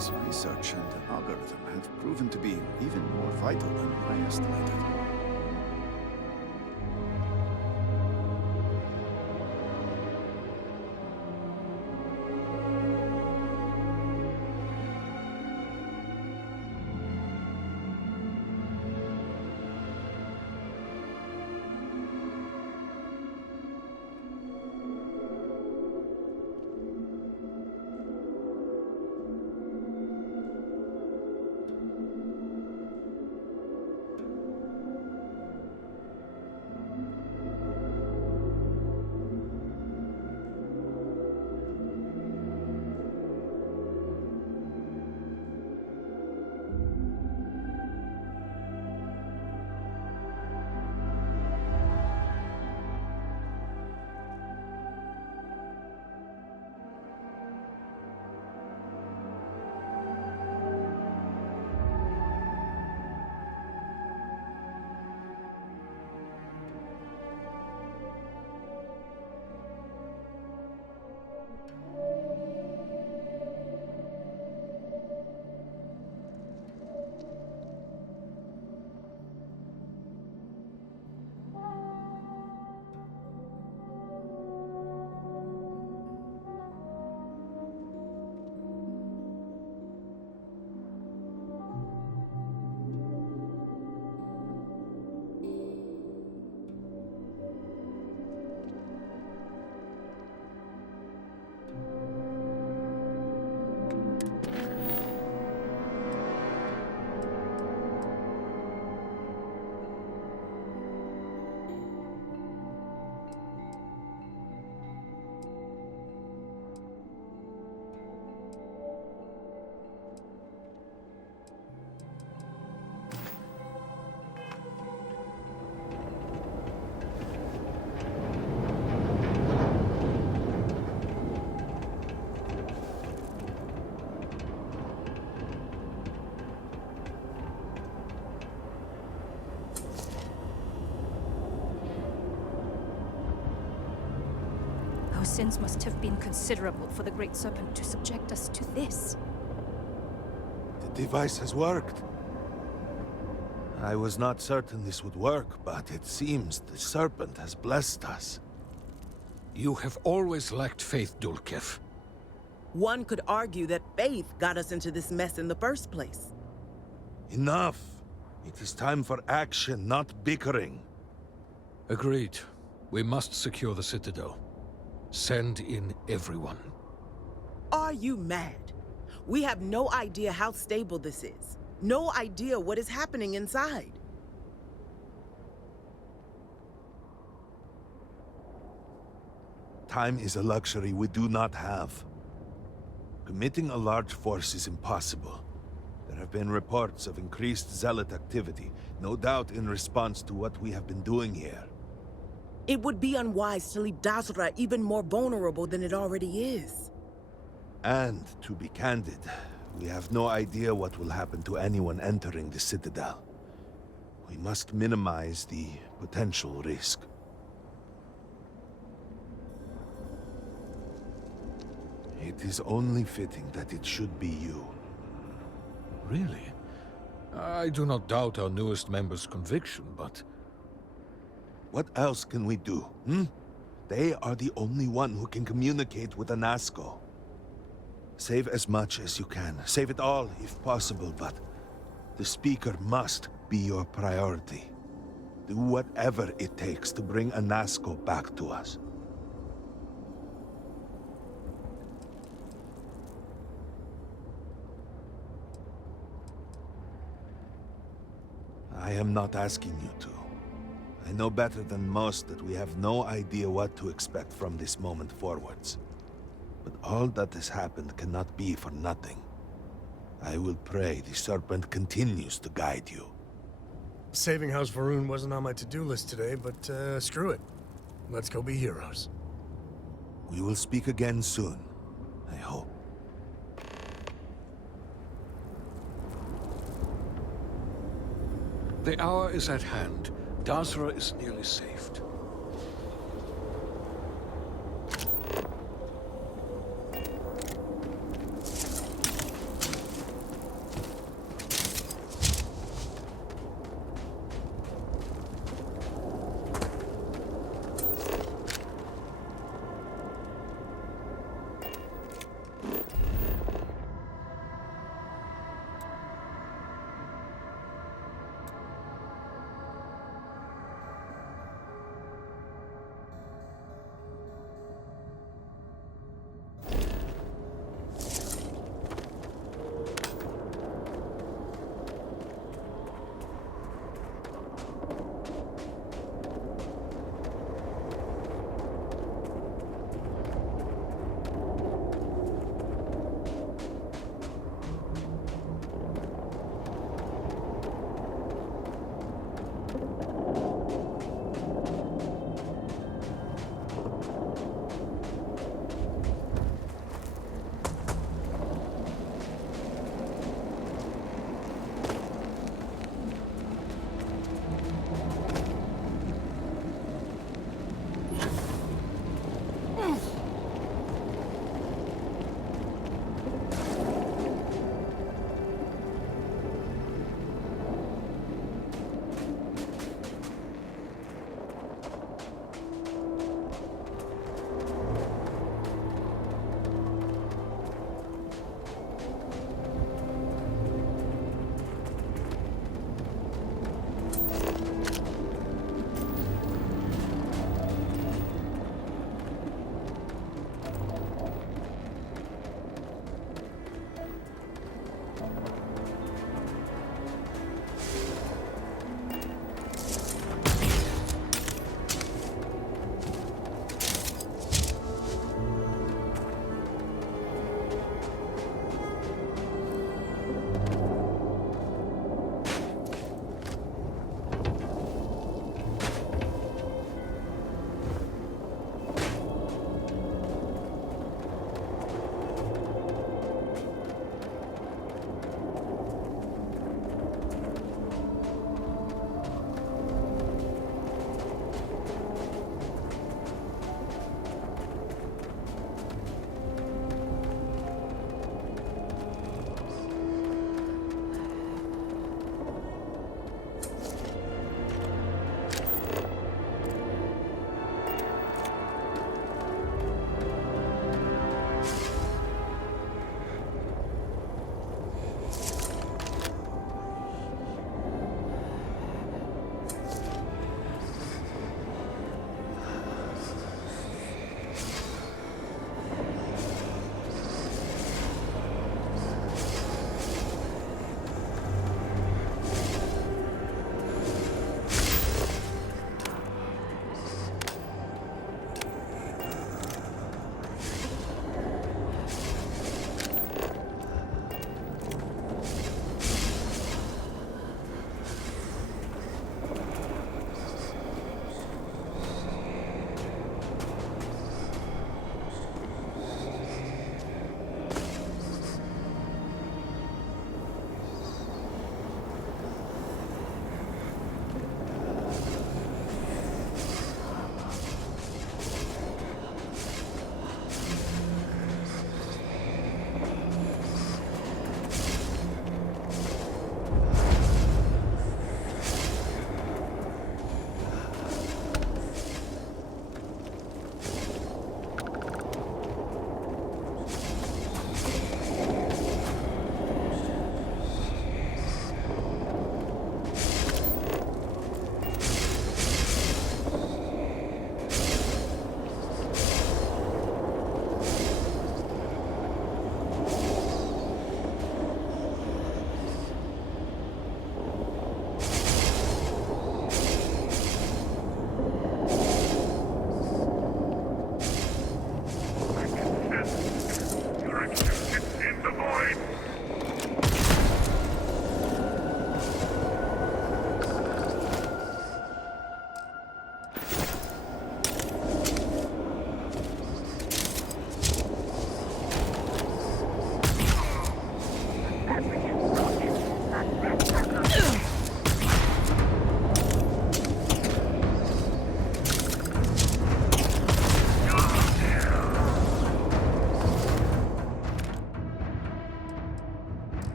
Anasko's research and algorithm have proven to be even more vital than I estimated. Our sins must have been considerable for the Great Serpent to subject us to this. The device has worked. I was not certain this would work, but it seems the Serpent has blessed us. You have always lacked faith, Dulkev. One could argue that faith got us into this mess in the first place. Enough! It is time for action, not bickering. Agreed. We must secure the Citadel. Send in everyone. Are you mad? We have no idea how stable this is. No idea what is happening inside. Time is a luxury we do not have. Committing a large force is impossible. There have been reports of increased zealot activity, no doubt in response to what we have been doing here. It would be unwise to leave Dasra even more vulnerable than it already is. And, to be candid, we have no idea what will happen to anyone entering the Citadel. We must minimize the potential risk. It is only fitting that it should be you. Really? I do not doubt our newest member's conviction, but... What else can we do, hmm? They are the only one who can communicate with Anasko. Save as much as you can. Save it all, if possible, but... the Speaker must be your priority. Do whatever it takes to bring Anasko back to us. I am not asking you to. I know better than most that we have no idea what to expect from this moment forwards. But all that has happened cannot be for nothing. I will pray the Serpent continues to guide you. Saving House Varun wasn't on my to-do list today, but screw it. Let's go be heroes. We will speak again soon, I hope. The hour is at hand. Dasra is nearly saved.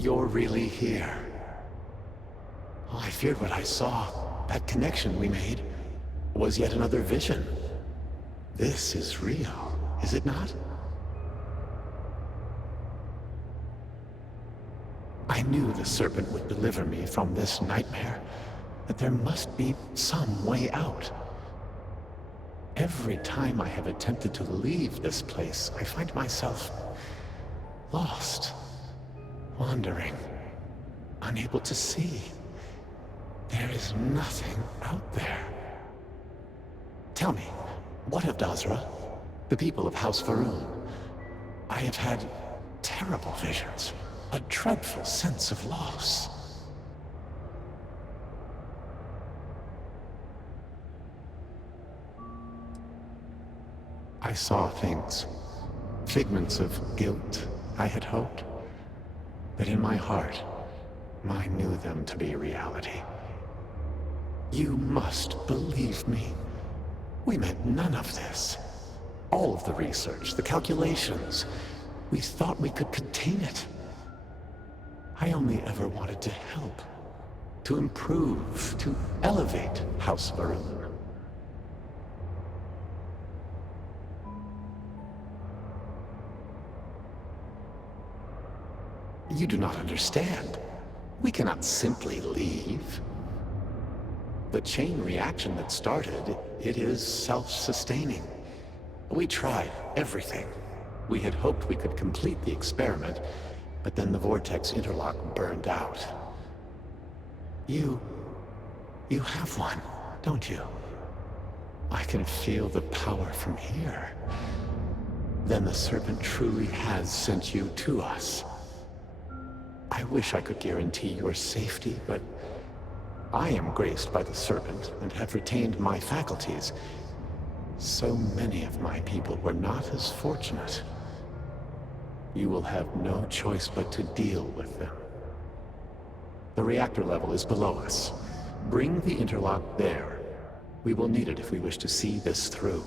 You're really here. Oh, I feared what I saw. That connection we made was yet another vision. This is real, is it not? I knew the Serpent would deliver me from this nightmare, but there must be some way out. Every time I have attempted to leave this place, I find myself lost, wandering, unable to see. There is nothing out there. Tell me, what of Dazra? The people of House Varun? I have had terrible visions, a dreadful sense of loss. I saw things, figments of guilt, I had hoped. But in my heart, I knew them to be reality. You must believe me. We meant none of this. All of the research, the calculations, we thought we could contain it. I only ever wanted to help, to improve, to elevate House Varun. You do not understand. We cannot simply leave. The chain reaction that started, it is self-sustaining. We tried everything. We had hoped we could complete the experiment, but then the vortex interlock burned out. You have one, don't you? I can feel the power from here. Then the Serpent truly has sent you to us. I wish I could guarantee your safety, but I am graced by the Serpent and have retained my faculties. So many of my people were not as fortunate. You will have no choice but to deal with them. The reactor level is below us. Bring the interlock there. We will need it if we wish to see this through.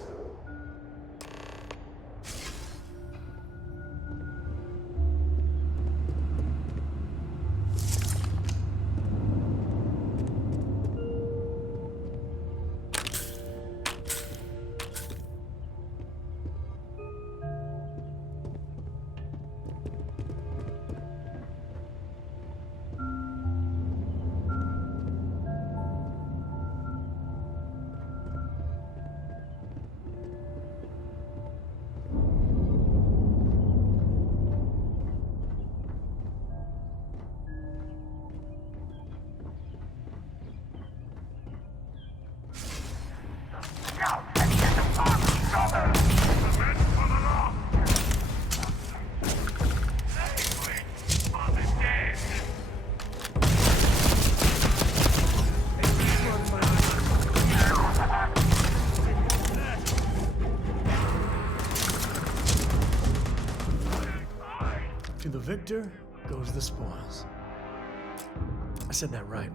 To the victor goes the spoils. I said that right?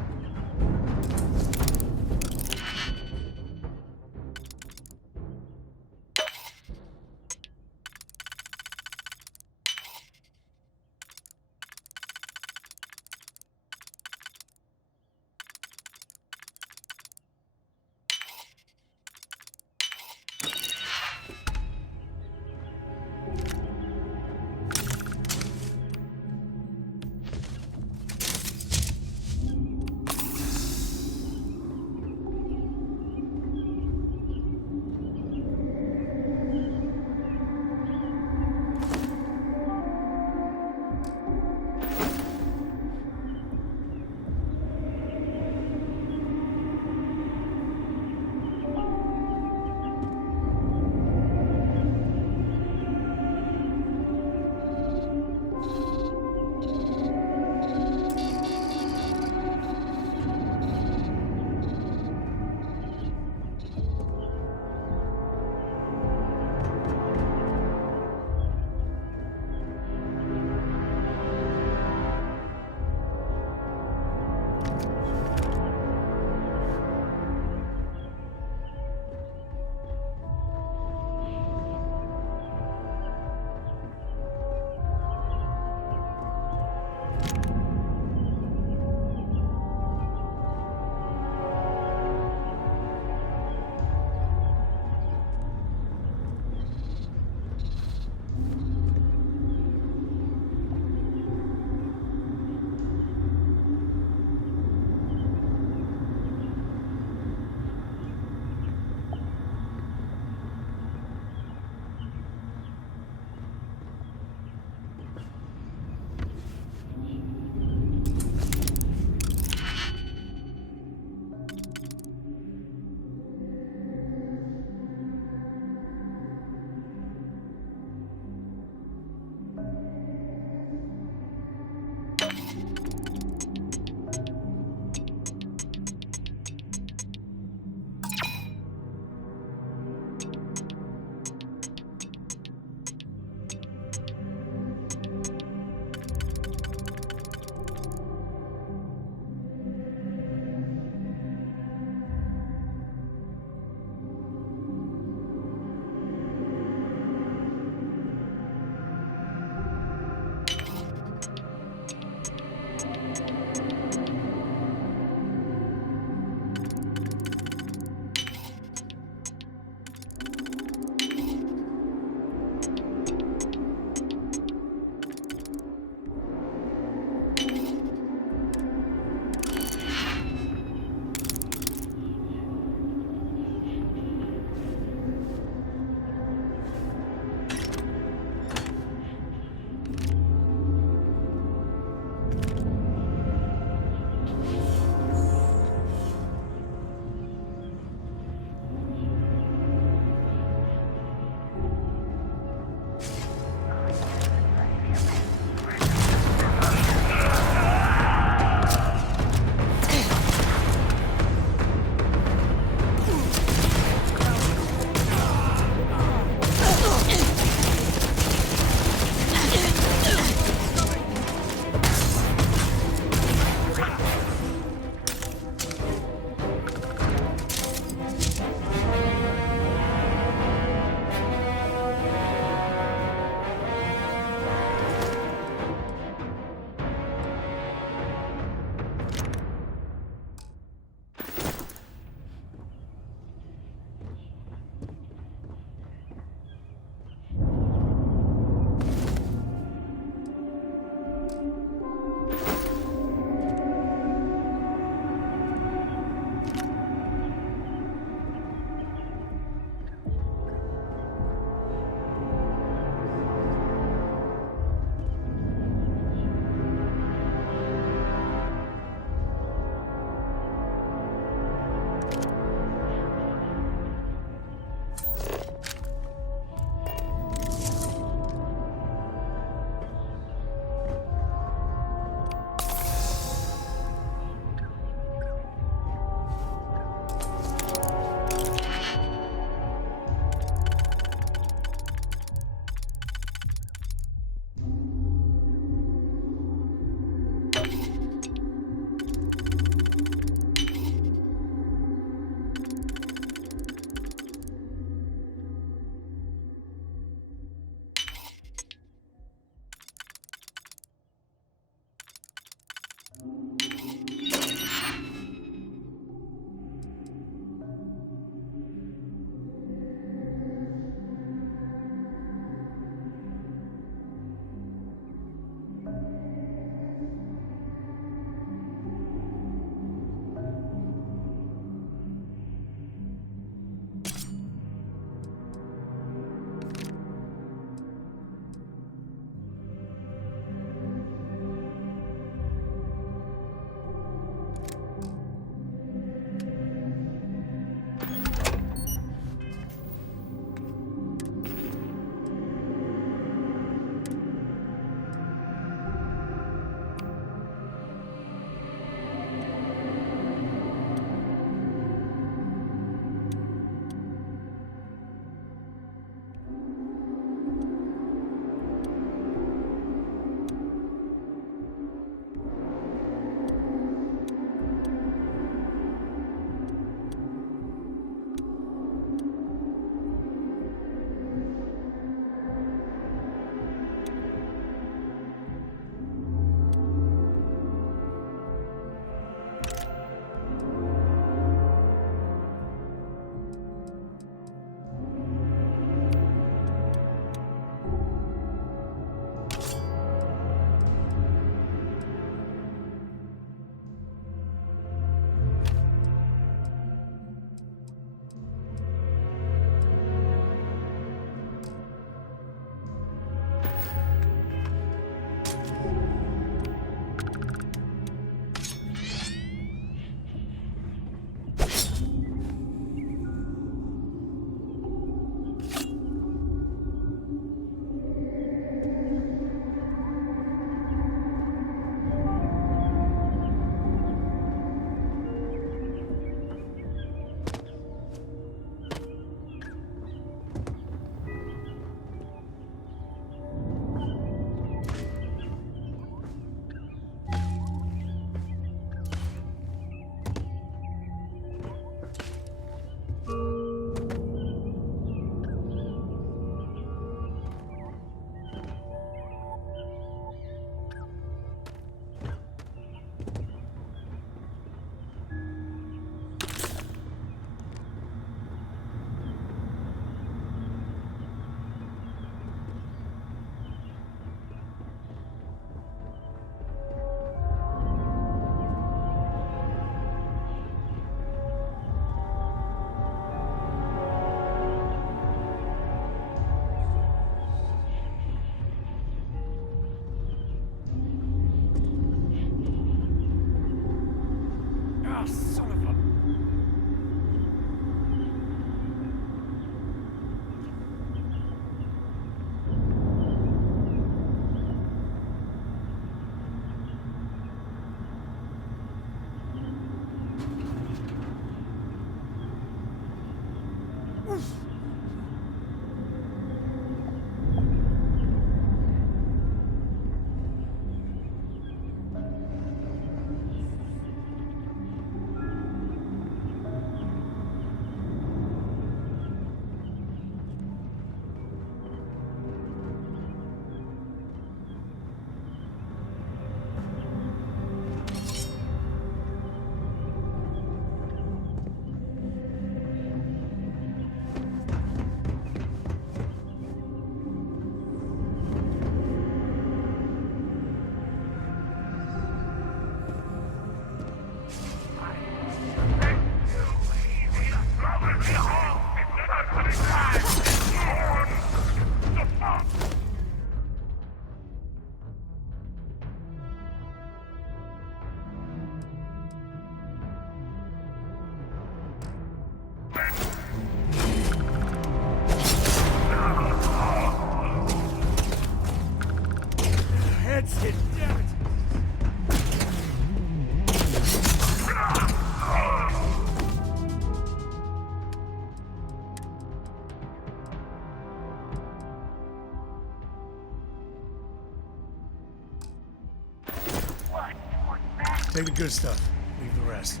Take the good stuff. Leave the rest.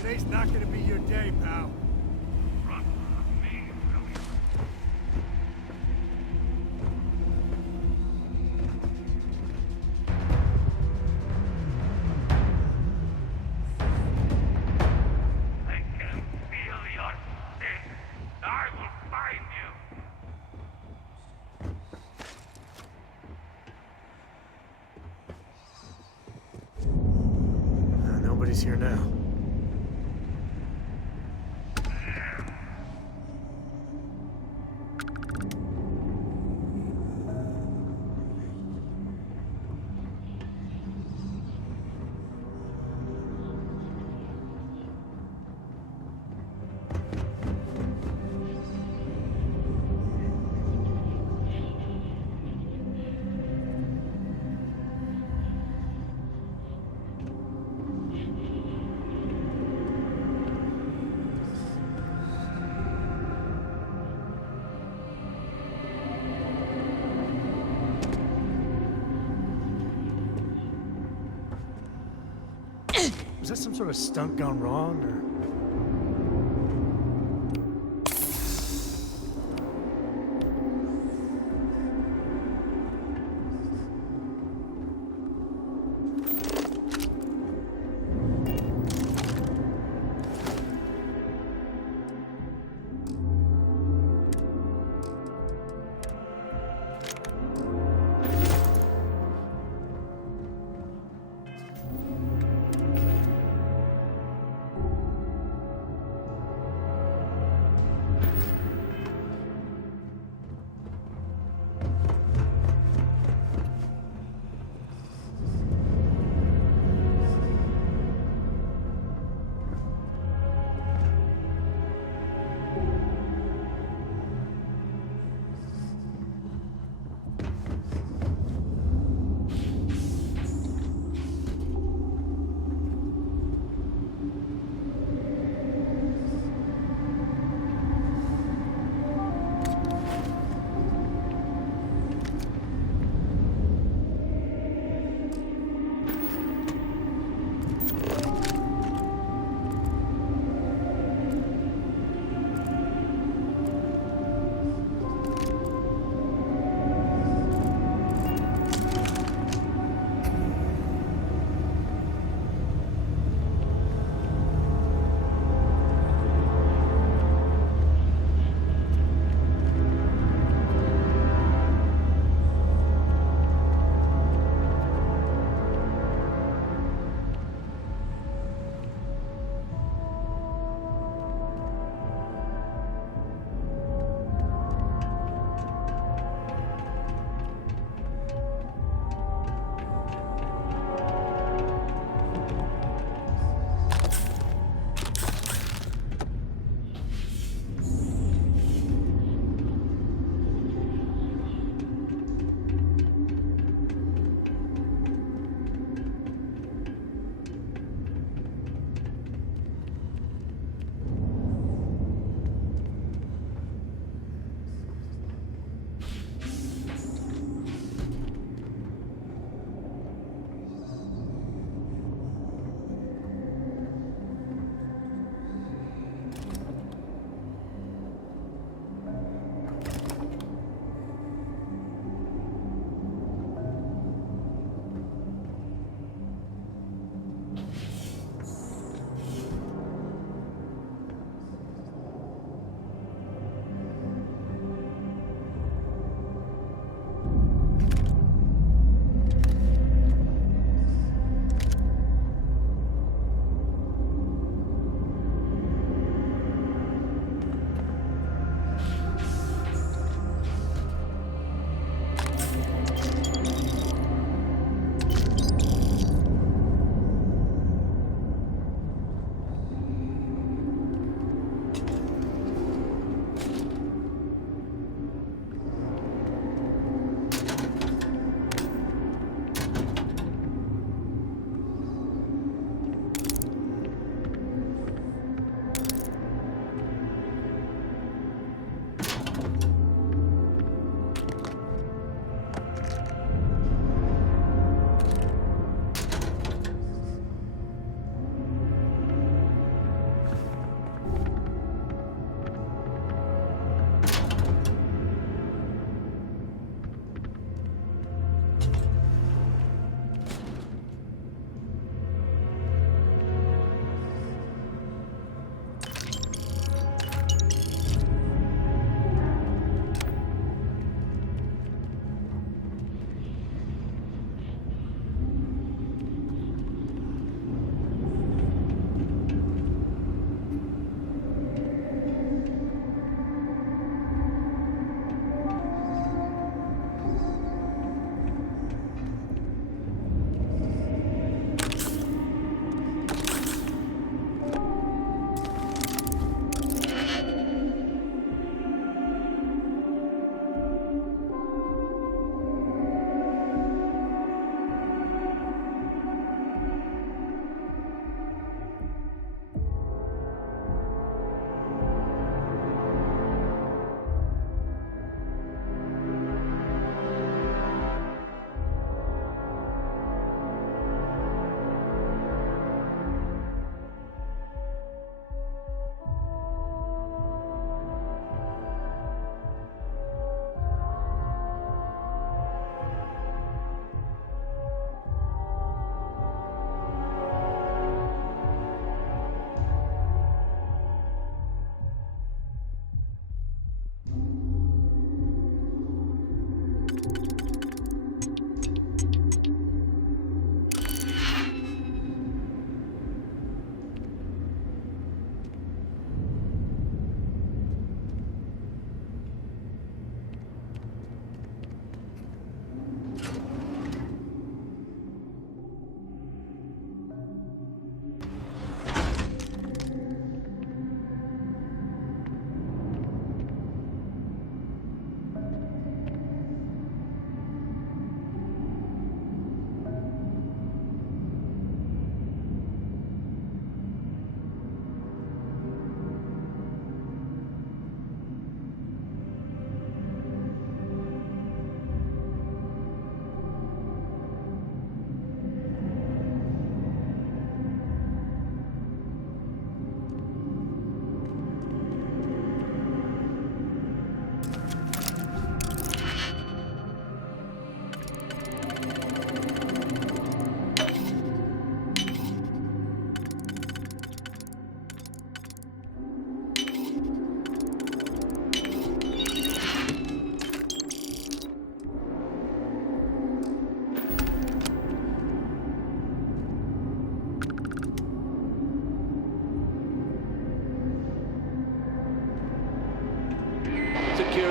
Today's not gonna be your day, pal. Nobody's here now. Was that some sort of stunt gone wrong, or...?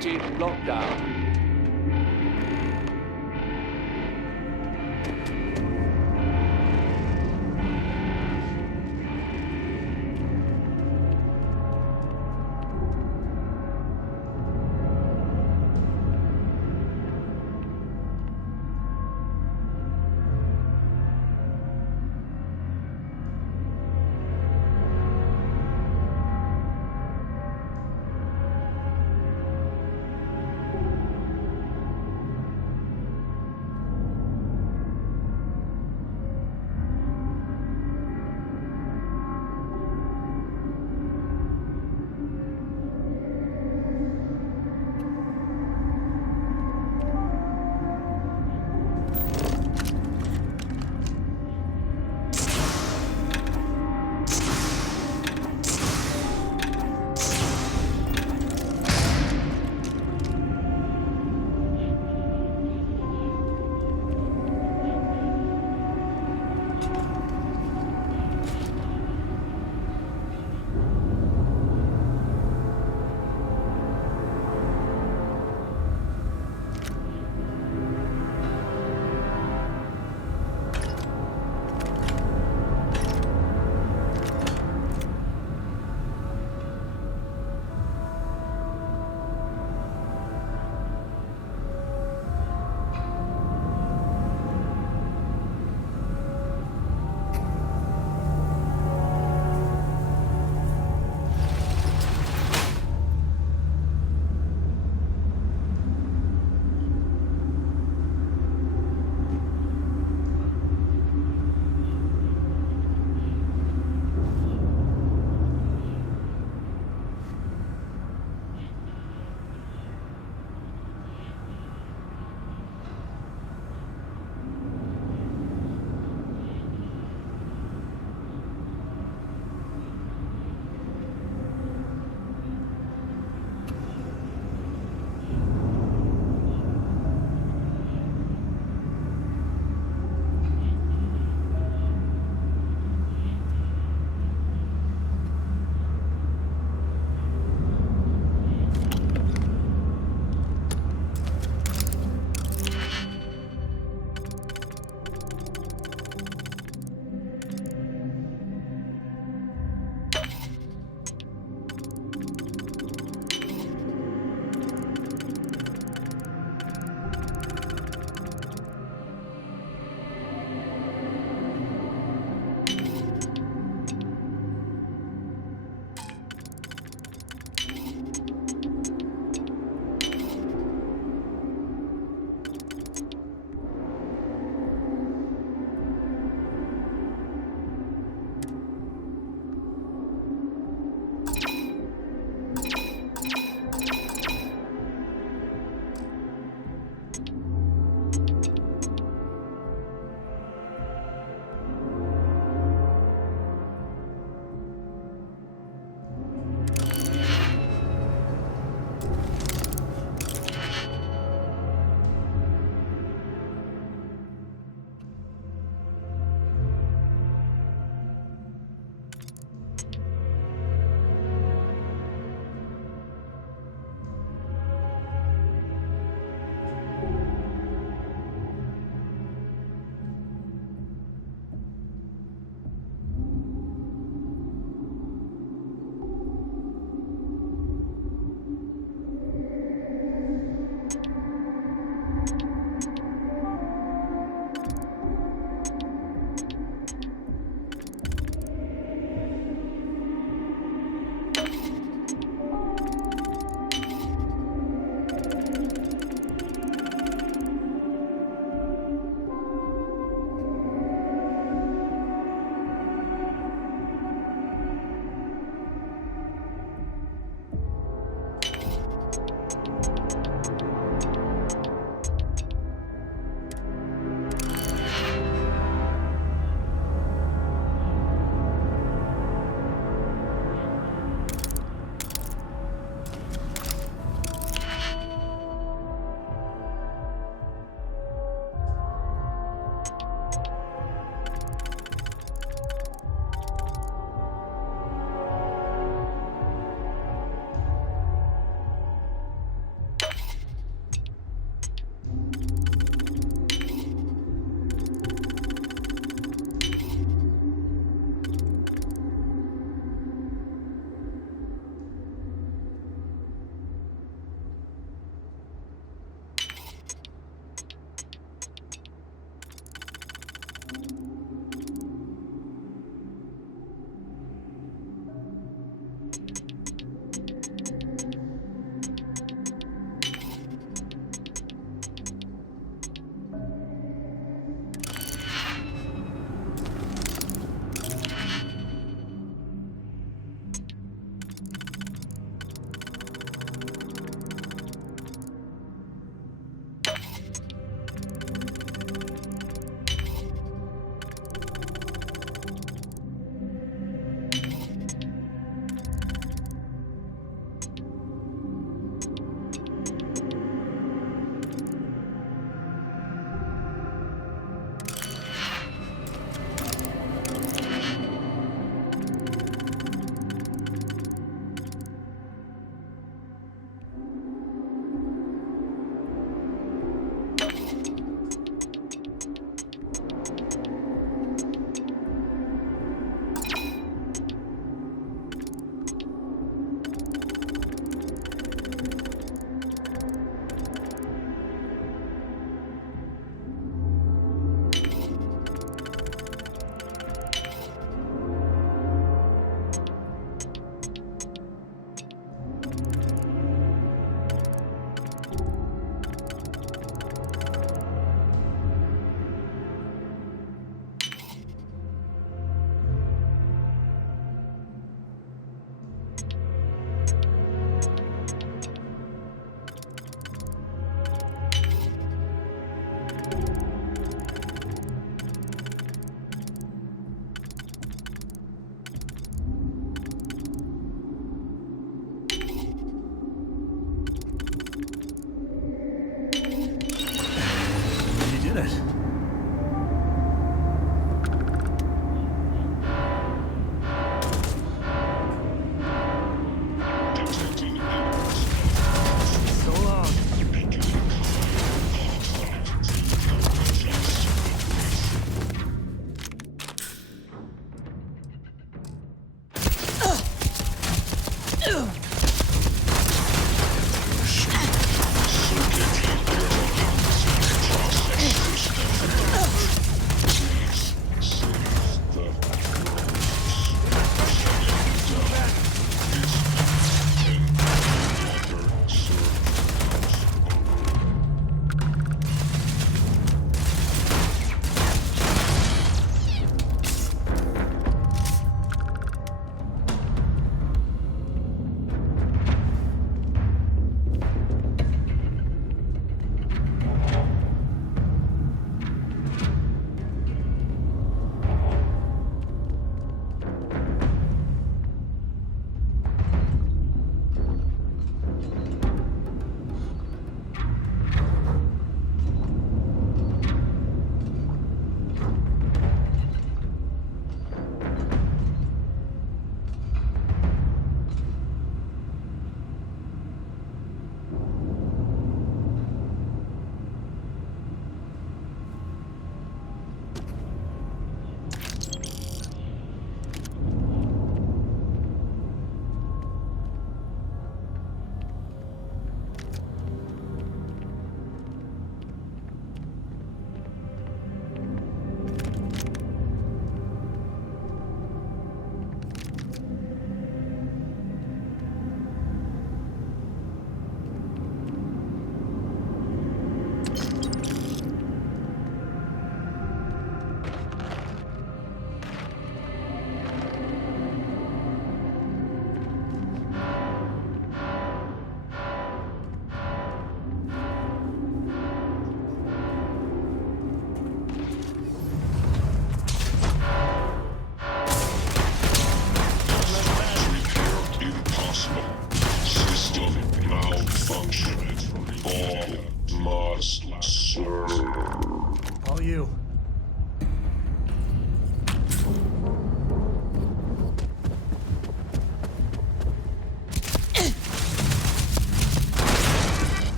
Security lockdown.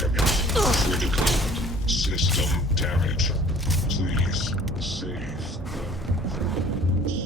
Critical system damage. Please save the...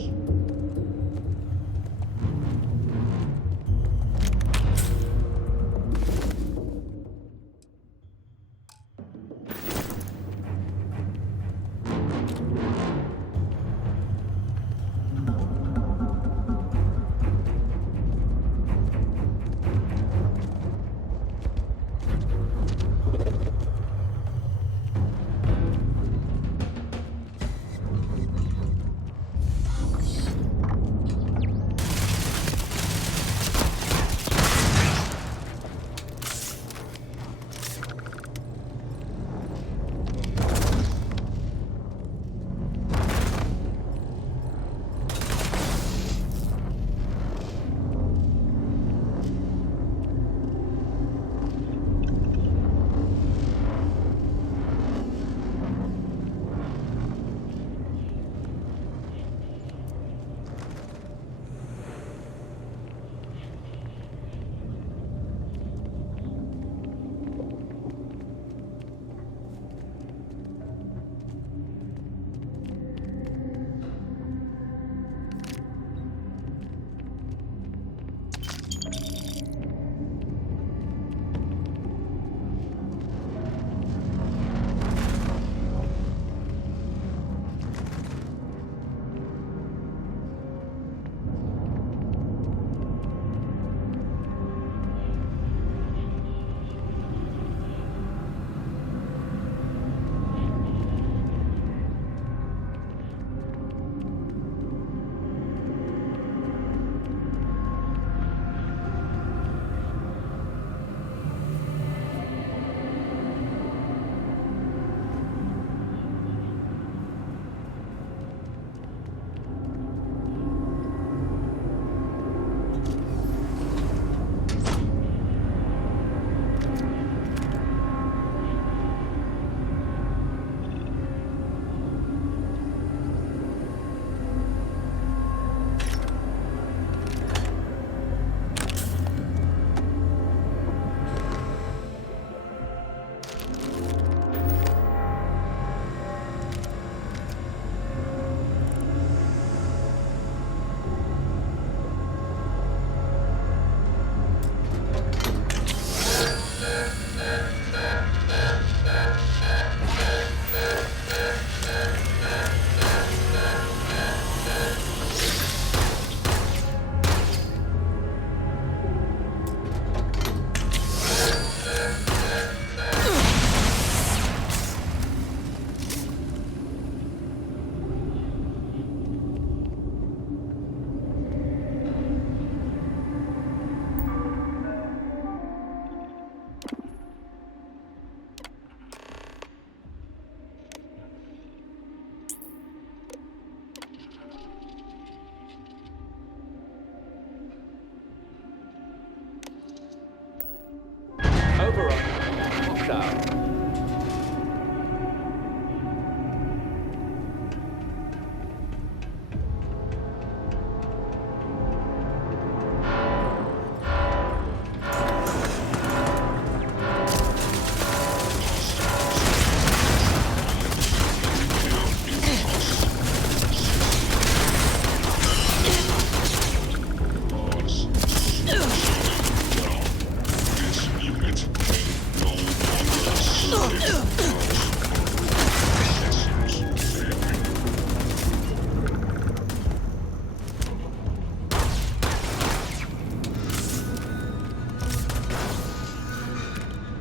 Override. Watch out.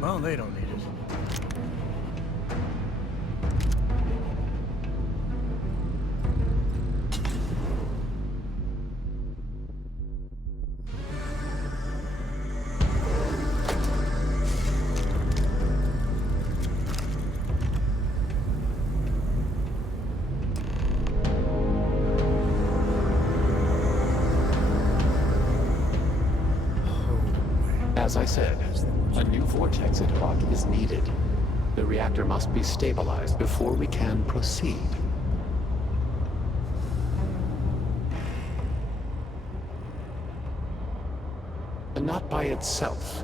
Well, they don't need it. As I said, a new vortex interlock is needed. The reactor must be stabilized before we can proceed. And not by itself.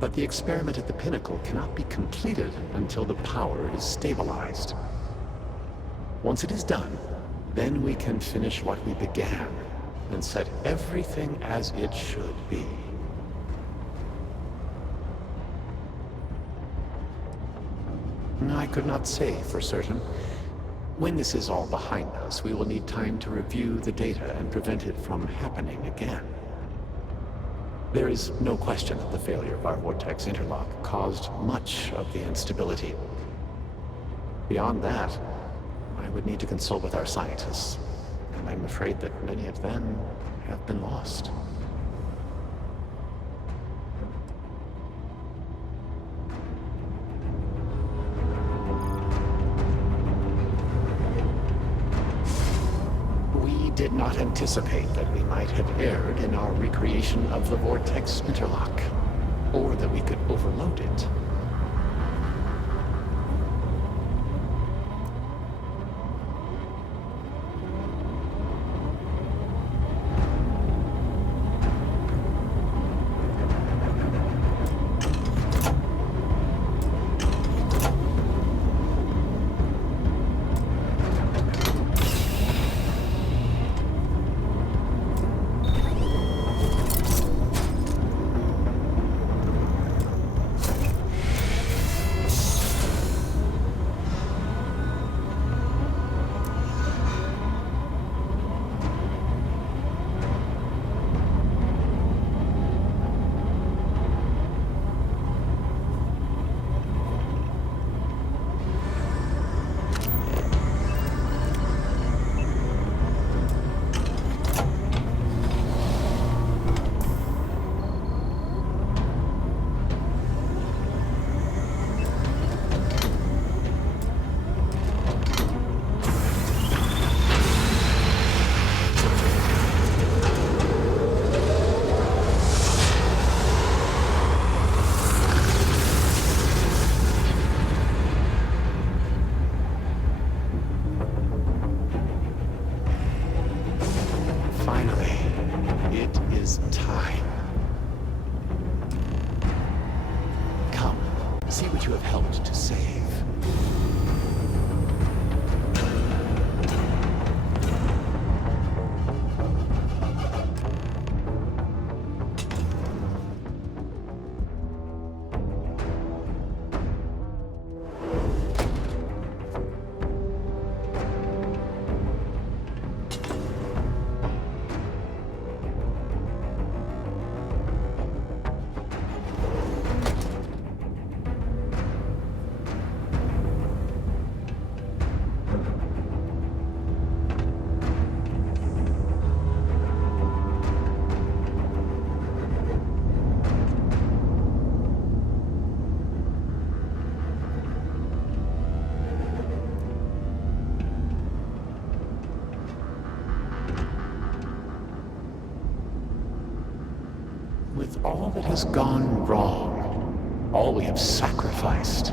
But the experiment at the pinnacle cannot be completed until the power is stabilized. Once it is done, then we can finish what we began and set everything as it should be. I could not say for certain. When this is all behind us, we will need time to review the data and prevent it from happening again. There is no question that the failure of our vortex interlock caused much of the instability. Beyond that, I would need to consult with our scientists, and I'm afraid that many of them have been lost. We did not anticipate that we might have erred in our recreation of the vortex interlock, or that we could overload it. With all that has gone wrong, all we have sacrificed,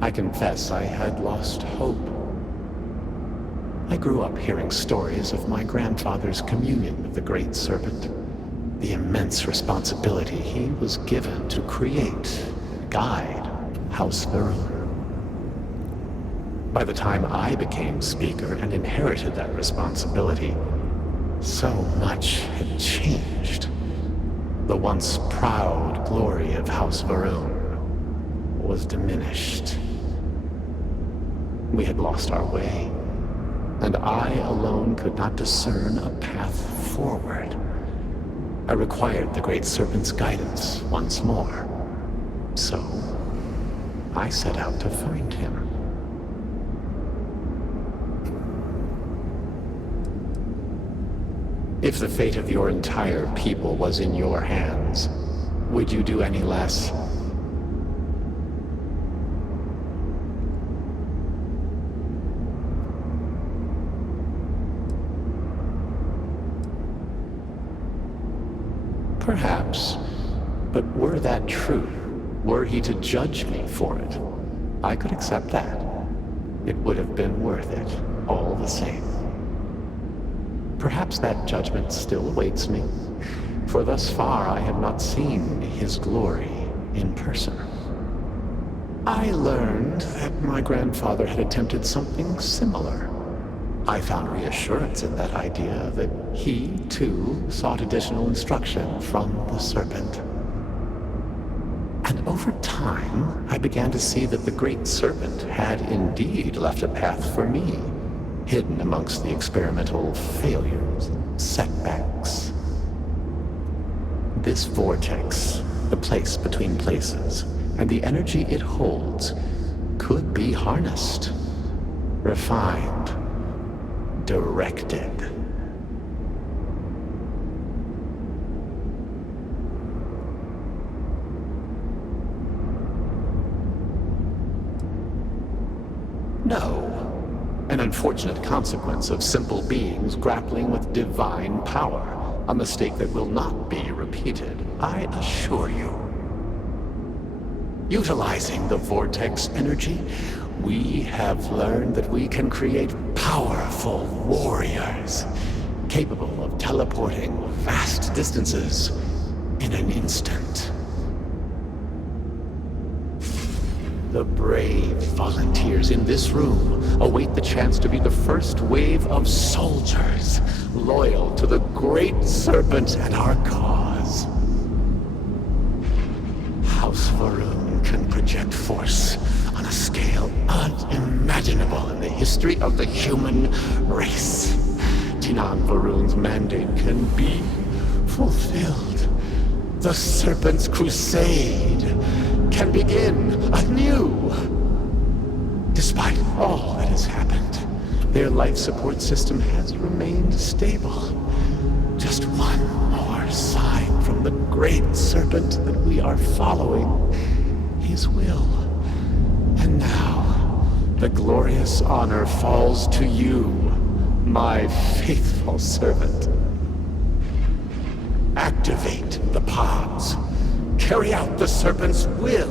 I confess I had lost hope. I grew up hearing stories of my grandfather's communion with the Great Serpent, the immense responsibility he was given to create, guide House Varun. By the time I became Speaker and inherited that responsibility, so much had changed. The once proud glory of House Varun was diminished. We had lost our way, and I alone could not discern a path forward. I required the Great Serpent's guidance once more. So, I set out to find him. If the fate of your entire people was in your hands, would you do any less? Perhaps, but were that true, were he to judge me for it, I could accept that. It would have been worth it, all the same. Perhaps that judgment still awaits me, for thus far I have not seen his glory in person. I learned that my grandfather had attempted something similar. I found reassurance in that idea that he, too, sought additional instruction from the Serpent. And over time, I began to see that the Great Serpent had indeed left a path for me, hidden amongst the experimental failures and setbacks. This vortex, the place between places, and the energy it holds could be harnessed, refined, directed. No. An unfortunate consequence of simple beings grappling with divine power. A mistake that will not be repeated, I assure you. Utilizing the vortex energy, we have learned that we can create powerful warriors, capable of teleporting vast distances in an instant. The brave volunteers in this room await the chance to be the first wave of soldiers, loyal to the Great Serpent and our cause. House Varun can project force on a scale unimaginable in the history of the human race. Tinan Varun's mandate can be fulfilled. The Serpent's crusade can begin anew. Despite all that has happened, their life support system has remained stable. Just one more sign from the Great Serpent that we are following his will. And now, the glorious honor falls to you, my faithful servant. Activate the pods. Carry out the Serpent's will,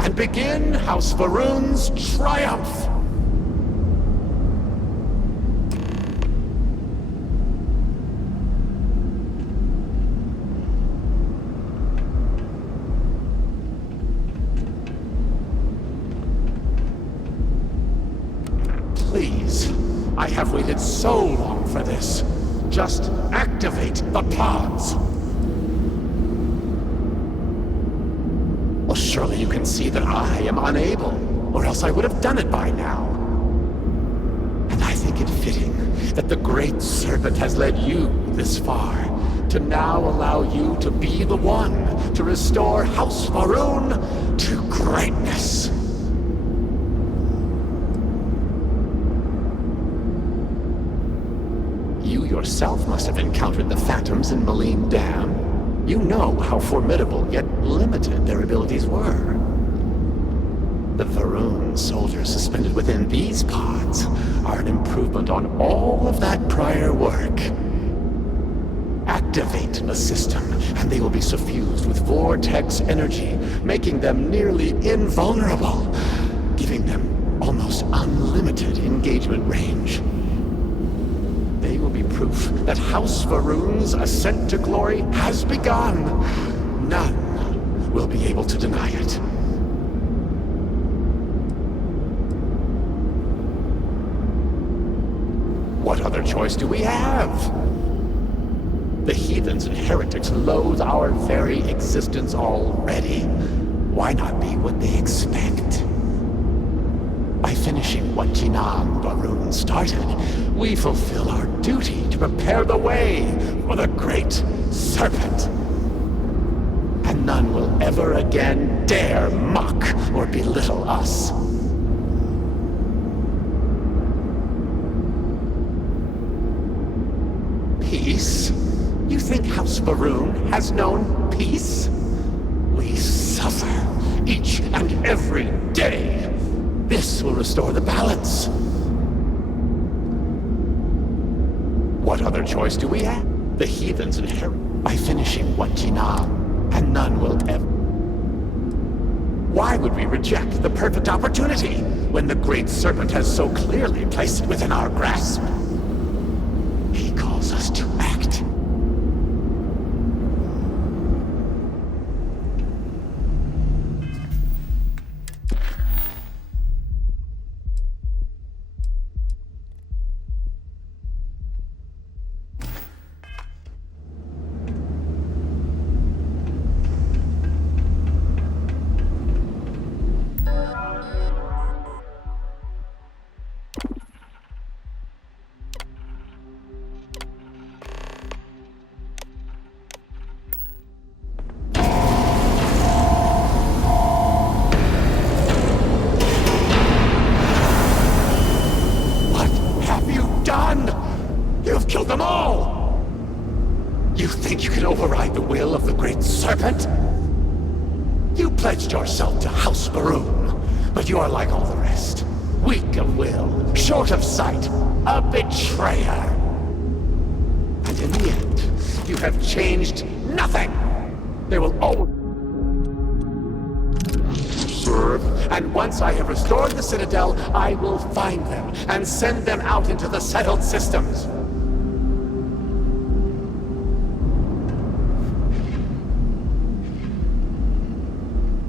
and begin House Varun's triumph! Please, I have waited so long for this. Just activate the pods. Well, surely you can see that I am unable, or else I would have done it by now. And I think it fitting that the Great Serpent has led you this far, to now allow you to be the one to restore House Varun to greatness. You yourself must have encountered the Phantoms in Malign Dam. You know how formidable, yet limited their abilities were. The Varun soldiers suspended within these pods are an improvement on all of that prior work. Activate the system, and they will be suffused with vortex energy, making them nearly invulnerable, giving them almost unlimited engagement range. They will be proof that House Varun's ascent to glory has begun. None will be able to deny it. What other choice do we have? The heathens and heretics loathe our very existence already. Why not be what they expect? By finishing what Tinan Varun started, we fulfill our duty to prepare the way for the Great Serpent. And none will ever again dare mock or belittle us. Peace? You think House Varun has known peace? We suffer each and every day. This will restore the balance. What other choice do we have? The heathens inherit by finishing what Tinan, and none will ever. Why would we reject the perfect opportunity when the Great Serpent has so clearly placed it within our grasp? He calls us to act. pledged yourself to House Varun, but you are like all the rest. Weak of will, short of sight, a betrayer. And in the end, you have changed nothing. They will always serve, and once I have restored the Citadel, I will find them and send them out into the settled systems.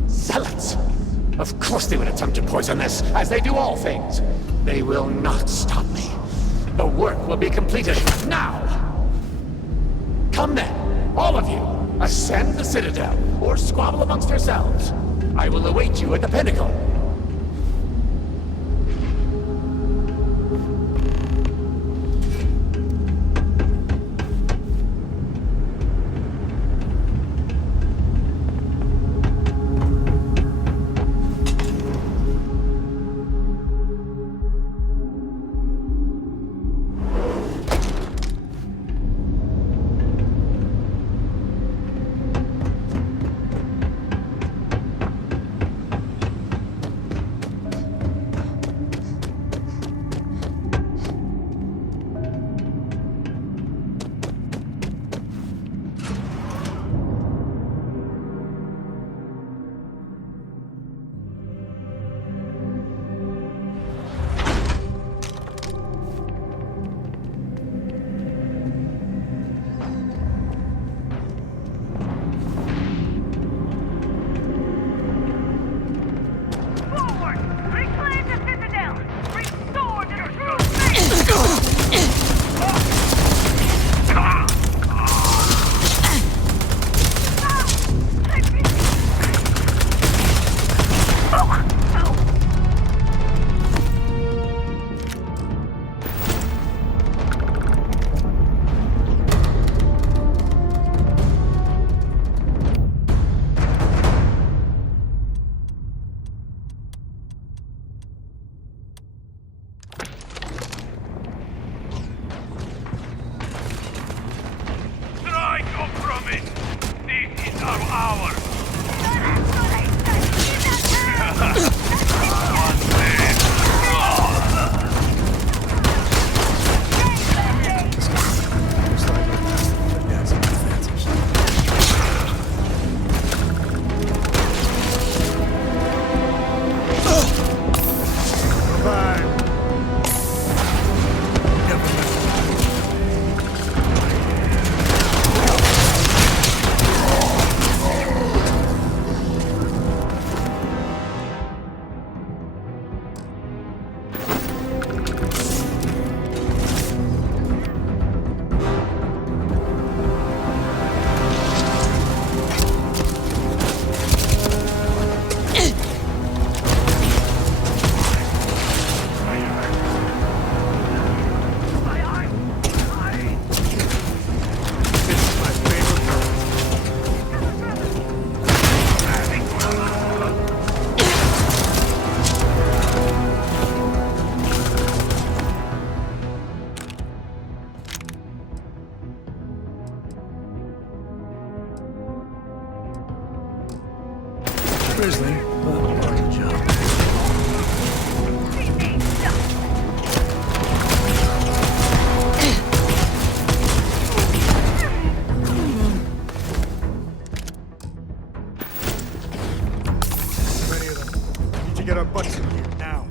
Zealots! Of course they would attempt to poison this, as they do all things. They will not stop me. The work will be completed now! Come then, all of you, ascend the Citadel, or squabble amongst yourselves. I will await you at the pinnacle. Grizzly, but party job. Too many of them. Need to get our butts in here now.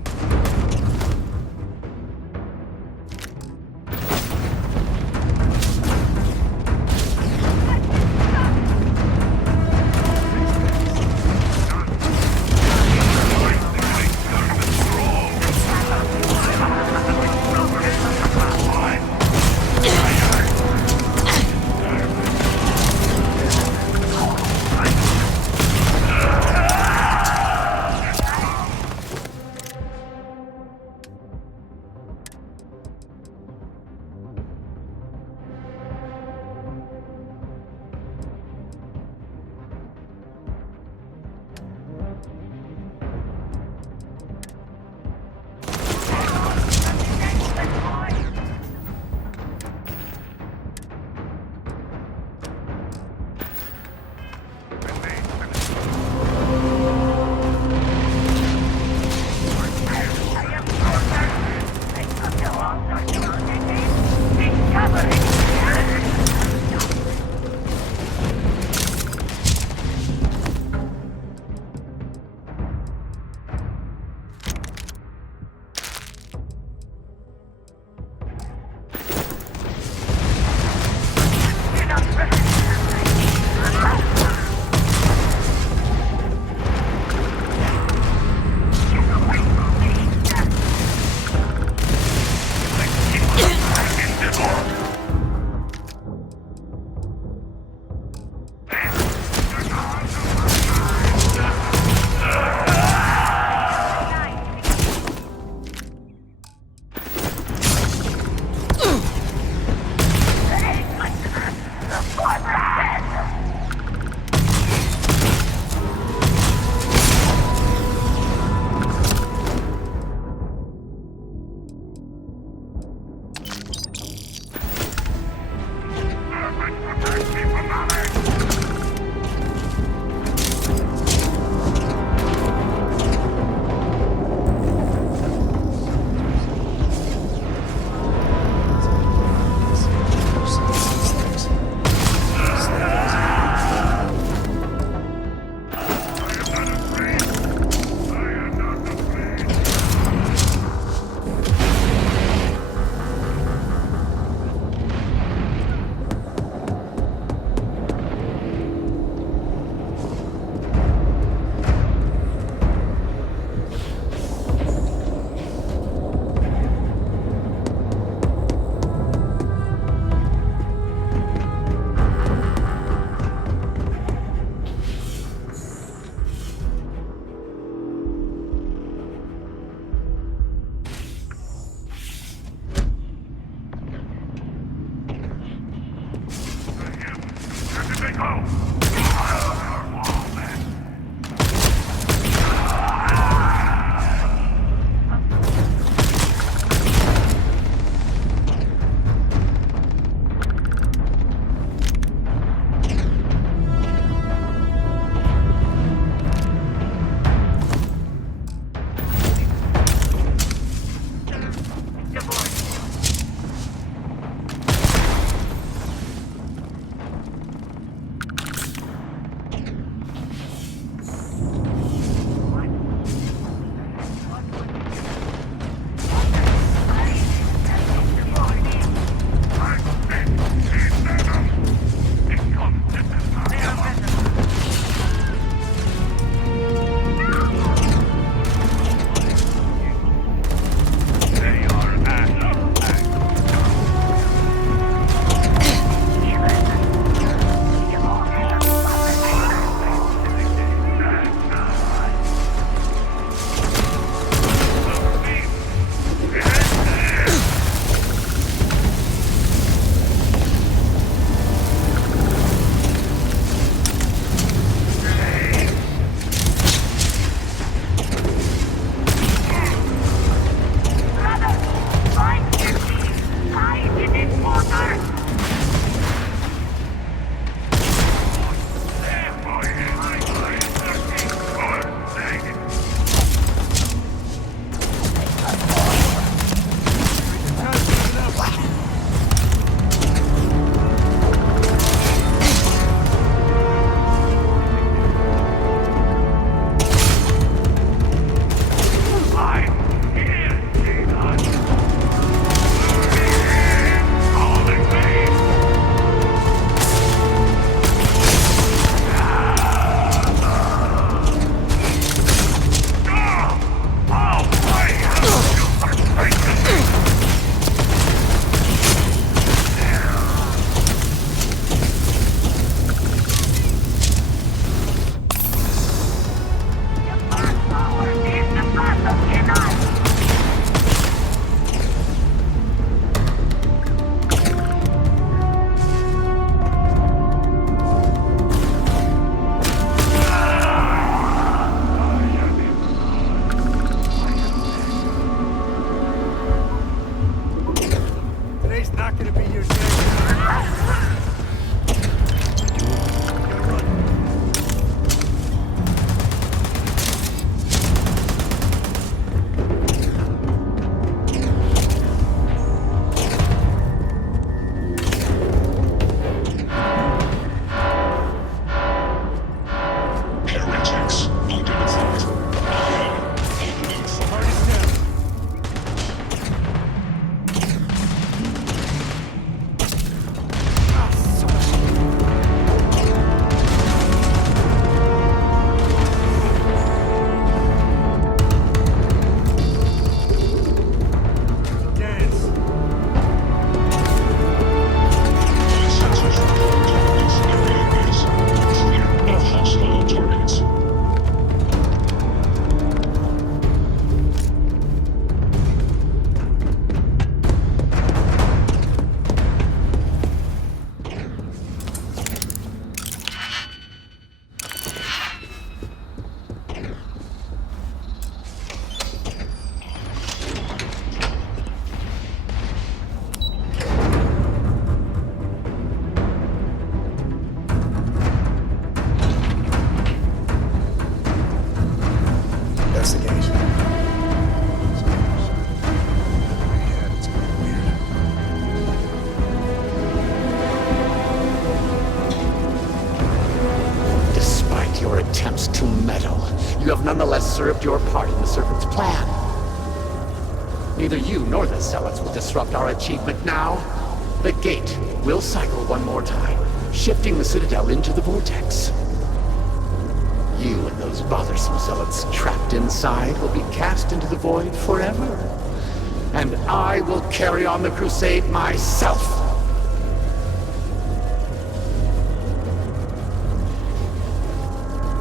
to meddle, you have nonetheless served your part in the Serpent's plan. Neither you nor the Zealots will disrupt our achievement now. The gate will cycle one more time, shifting the Citadel into the vortex. You and those bothersome Zealots trapped inside will be cast into the void forever. And I will carry on the crusade myself.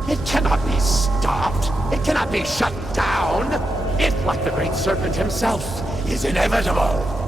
It cannot be stopped. It cannot be shut down. It, like the great Serpent himself, is inevitable.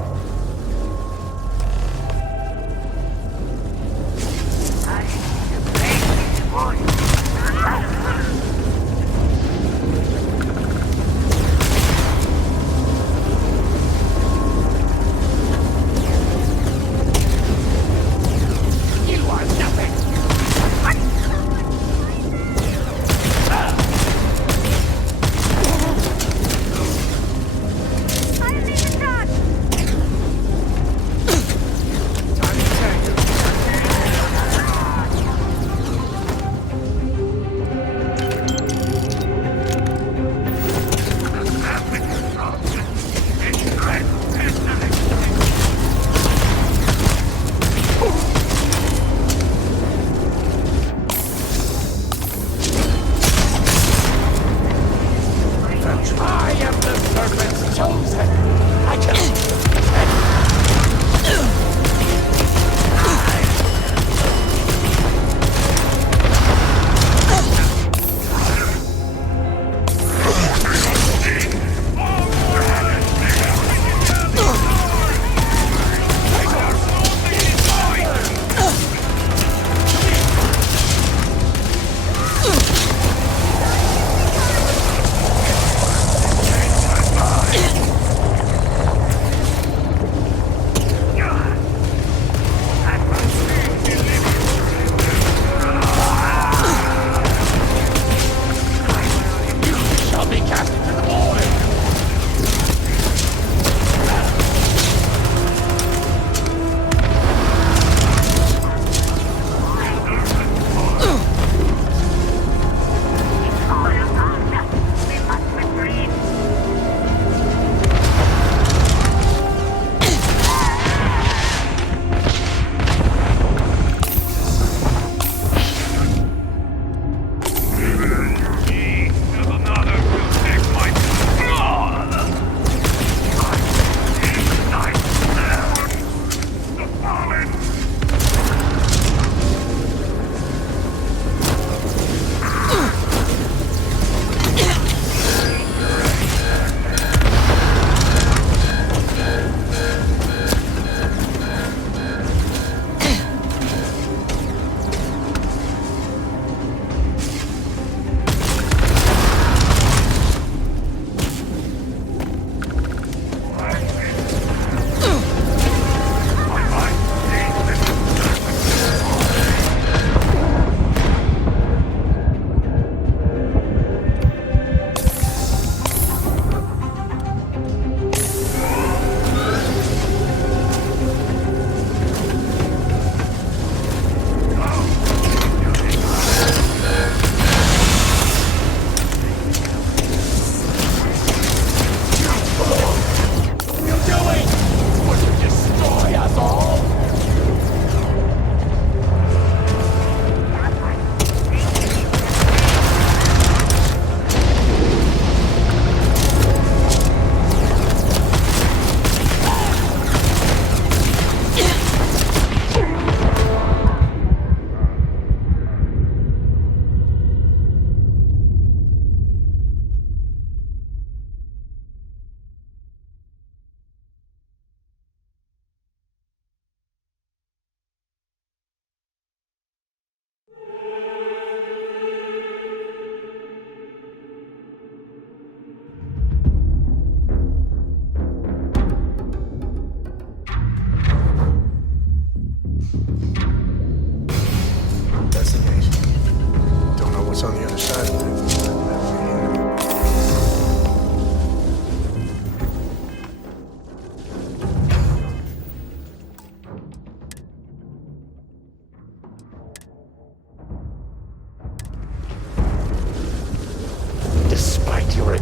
Despite your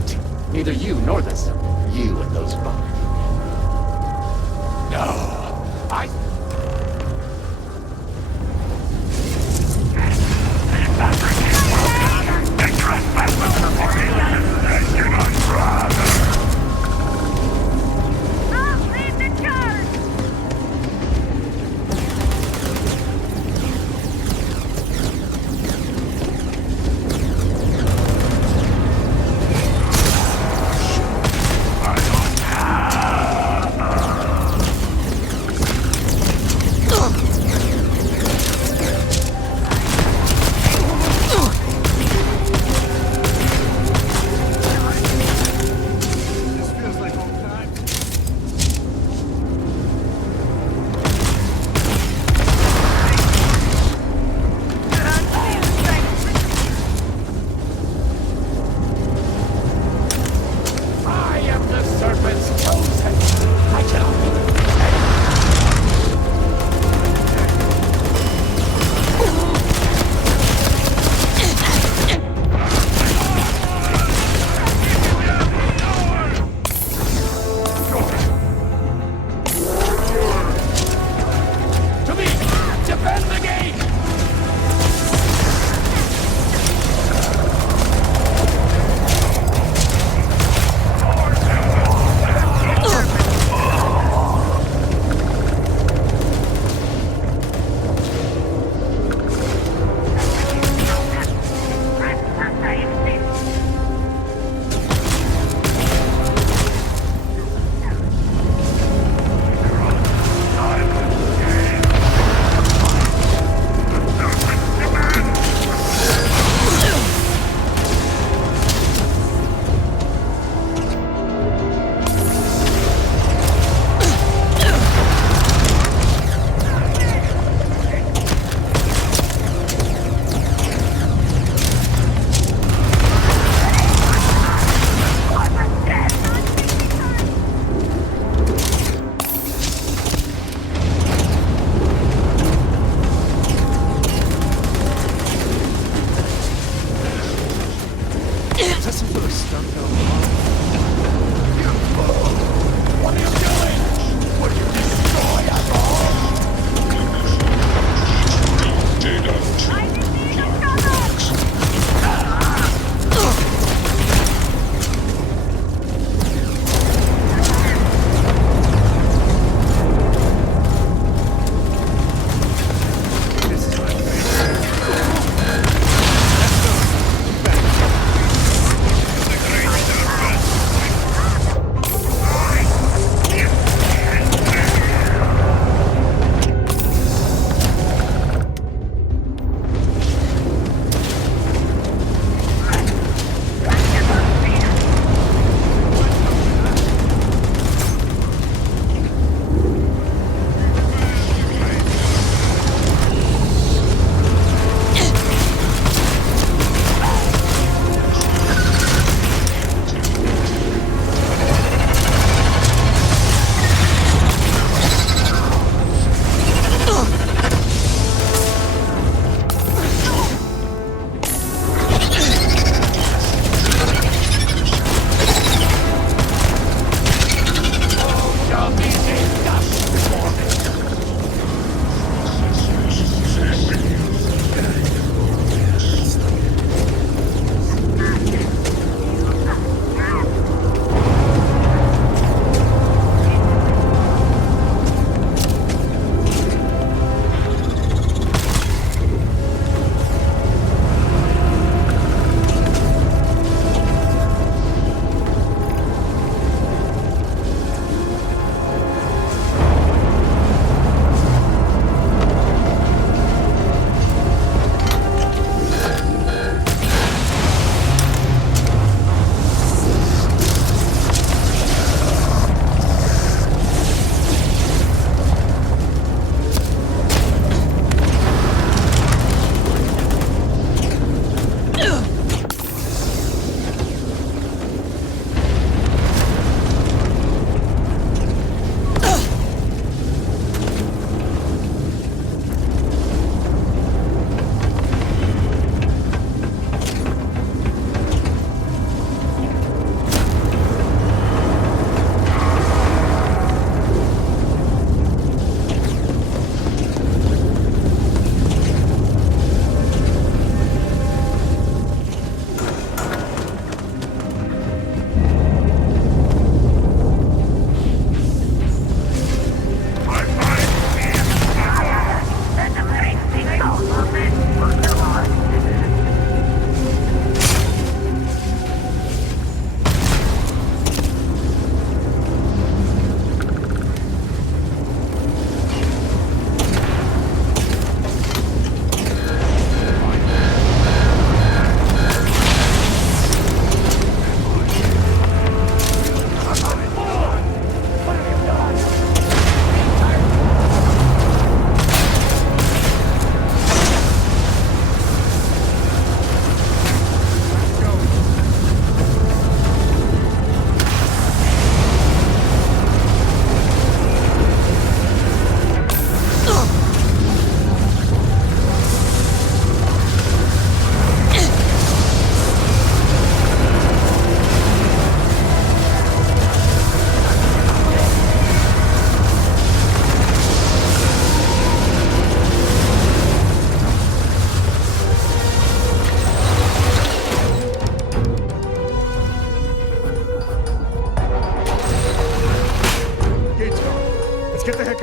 neither you nor the Serpent, you and those bugs. No, I...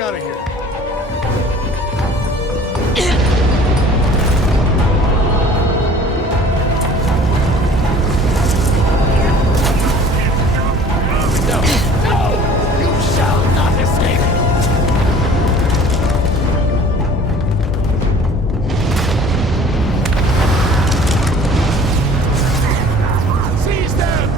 out of here. You shall not escape! Seize them!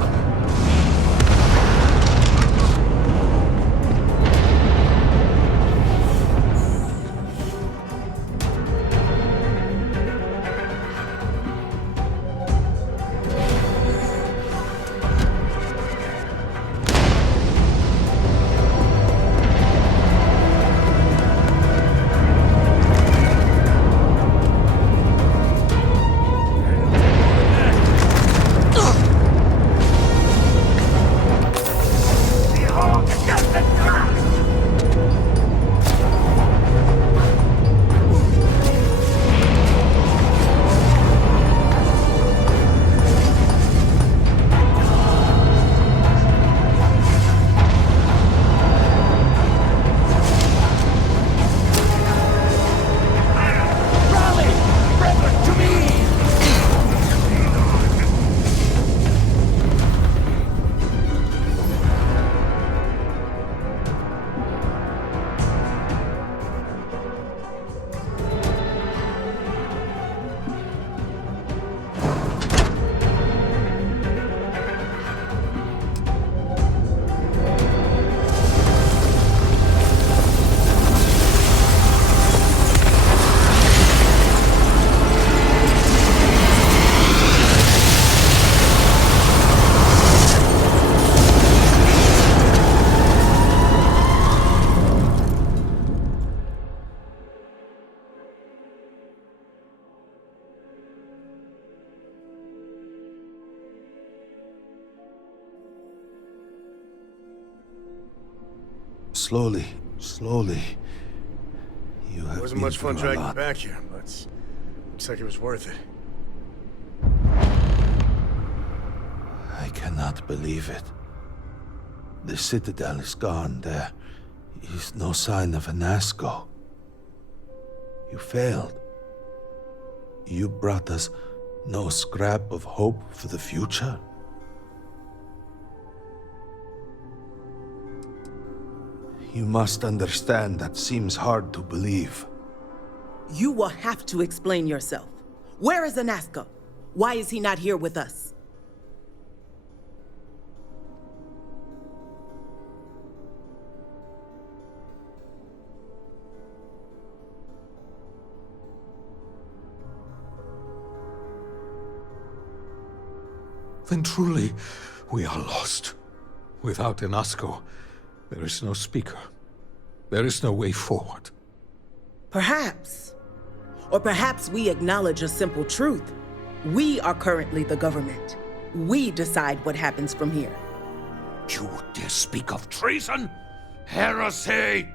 Slowly, slowly. You have Wasn't been much fun through a dragging you lot. back here, but looks like it was worth it. I cannot believe it. The Citadel is gone. There is no sign of Anasko. You failed. You brought us no scrap of hope for the future. You must understand that seems hard to believe. You will have to explain yourself. Where is Anasko? Why is he not here with us? Then truly, we are lost. Without Anasko, there is no speaker. There is no way forward. Perhaps. Or perhaps we acknowledge a simple truth. We are currently the government. We decide what happens from here. You dare speak of treason? Heresy!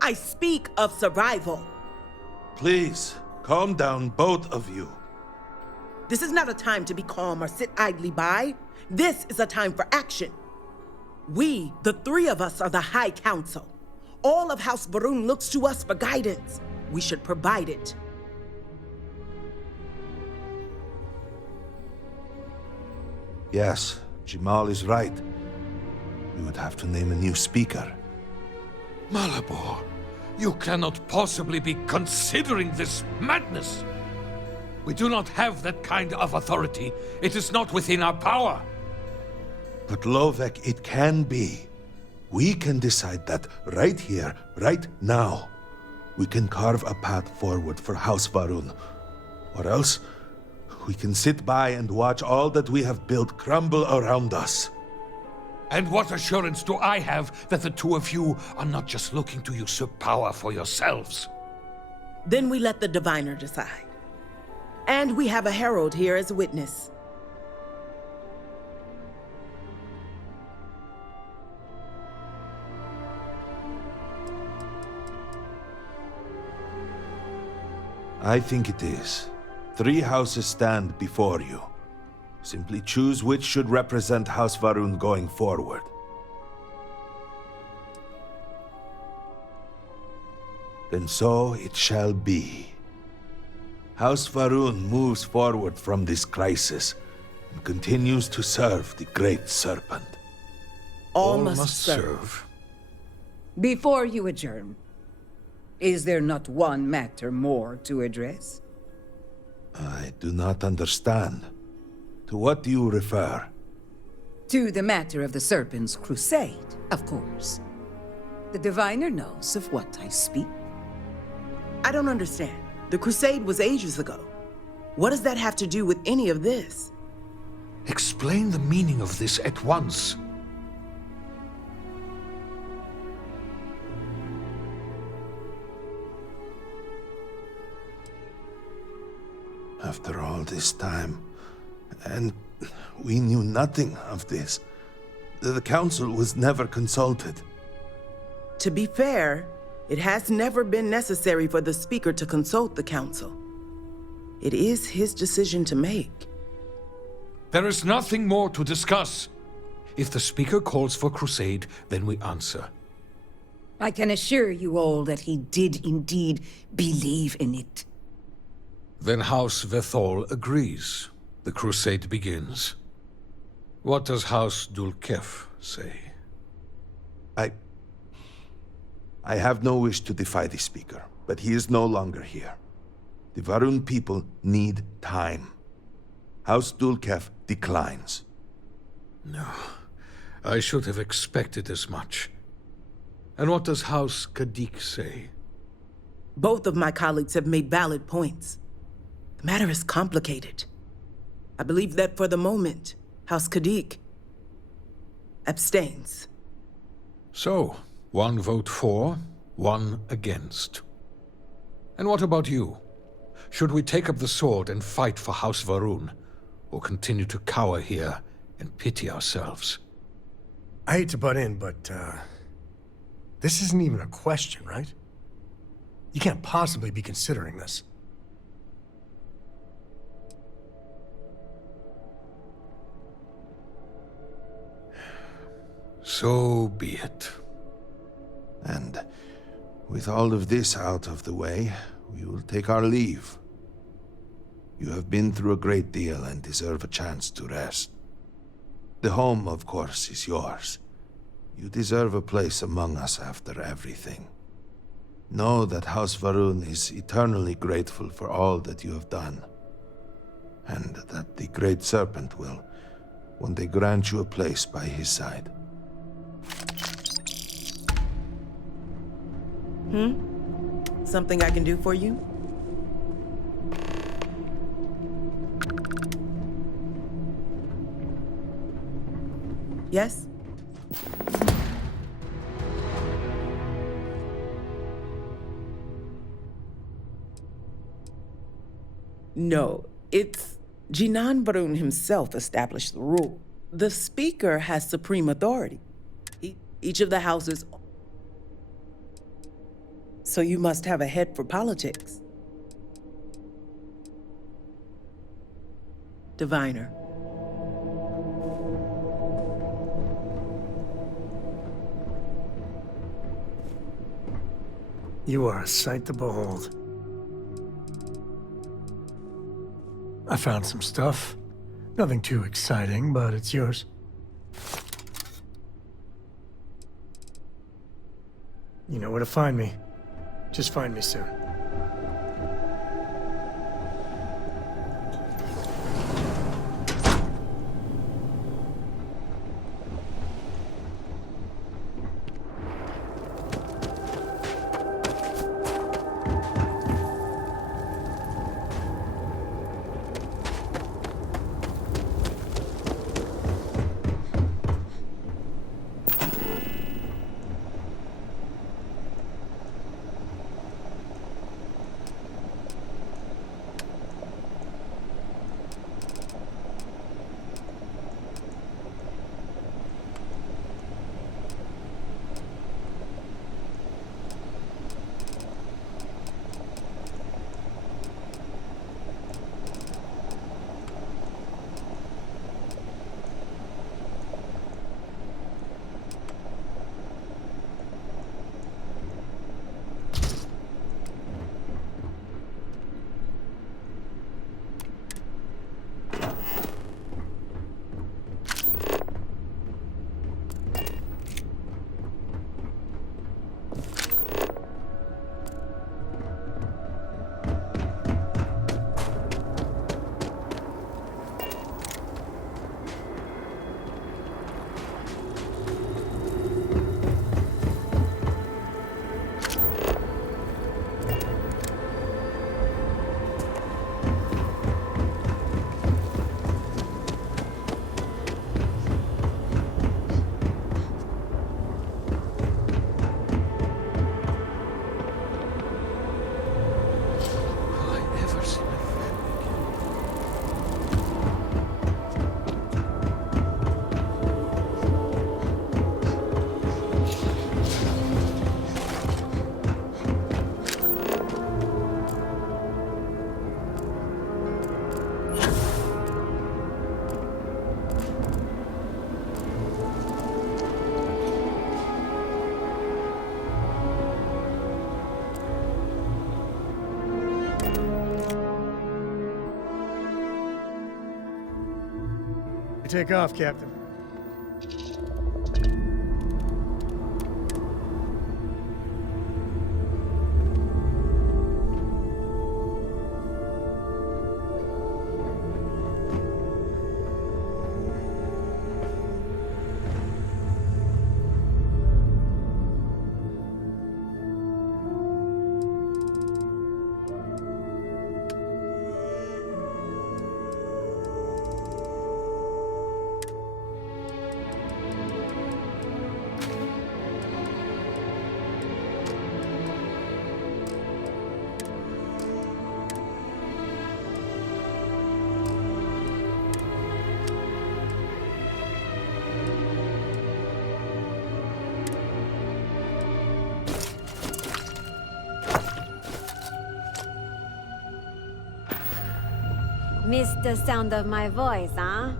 I speak of survival. Please, calm down, both of you. This is not a time to be calm or sit idly by. This is a time for action. We, the three of us, are the High Council. All of House Varun looks to us for guidance. We should provide it. Yes, Jamal is right. We would have to name a new speaker. Malabor, you cannot possibly be considering this madness. We do not have that kind of authority. It is not within our power. But Lovek, it can be. We can decide that right here, right now. We can carve a path forward for House Varun. Or else, we can sit by and watch all that we have built crumble around us. And what assurance do I have that the two of you are not just looking to usurp power for yourselves? Then we let the diviner decide. And we have a herald here as a witness. I think it is. 3 houses stand before you. Simply choose which should represent House Varun going forward. Then so it shall be. House Varun moves forward from this crisis and continues to serve the Great Serpent. All must serve. Before you adjourn, is there not one matter more to address? I do not understand. To what do you refer? To the matter of the Serpent's crusade, of course. The diviner knows of what I speak. I don't understand. The crusade was ages ago. What does that have to do with any of this? Explain the meaning of this at once. After all this time, and we knew nothing of this. The council was never consulted. To be fair, it has never been necessary for the speaker to consult the council. It is his decision to make. There is nothing more to discuss. If the speaker calls for crusade, then we answer. I can assure you all that he did indeed believe in it. Then House Vethol agrees. The crusade begins. What does House Dulkef say? I have no wish to defy the speaker, but he is no longer here. The Varun people need time. House Dulkef declines. No, I should have expected as much. And what does House Kadik say? Both of my colleagues have made valid points. The matter is complicated. I believe that for the moment, House Kadik abstains. So, one vote for, one against. And what about you? Should we take up the sword and fight for House Varun, or continue to cower here and pity ourselves? I hate to butt in, but, this isn't even a question, right? You can't possibly be considering this. So be it. And with all of this out of the way, we will take our leave. You have been through a great deal and deserve a chance to rest. The home, of course, is yours. You deserve a place among us after everything. Know that House Varun is eternally grateful for all that you have done, and that the Great Serpent will one day grant you a place by his side. Something I can do for you? Yes? No, it's Jinan Barun himself established the rule. The speaker has supreme authority. Each of the houses. So you must have a head for politics. Diviner. You are a sight to behold. I found some stuff. Nothing too exciting, but it's yours. You know where to find me. Just find me soon. take off, Captain. Missed the sound of my voice, huh?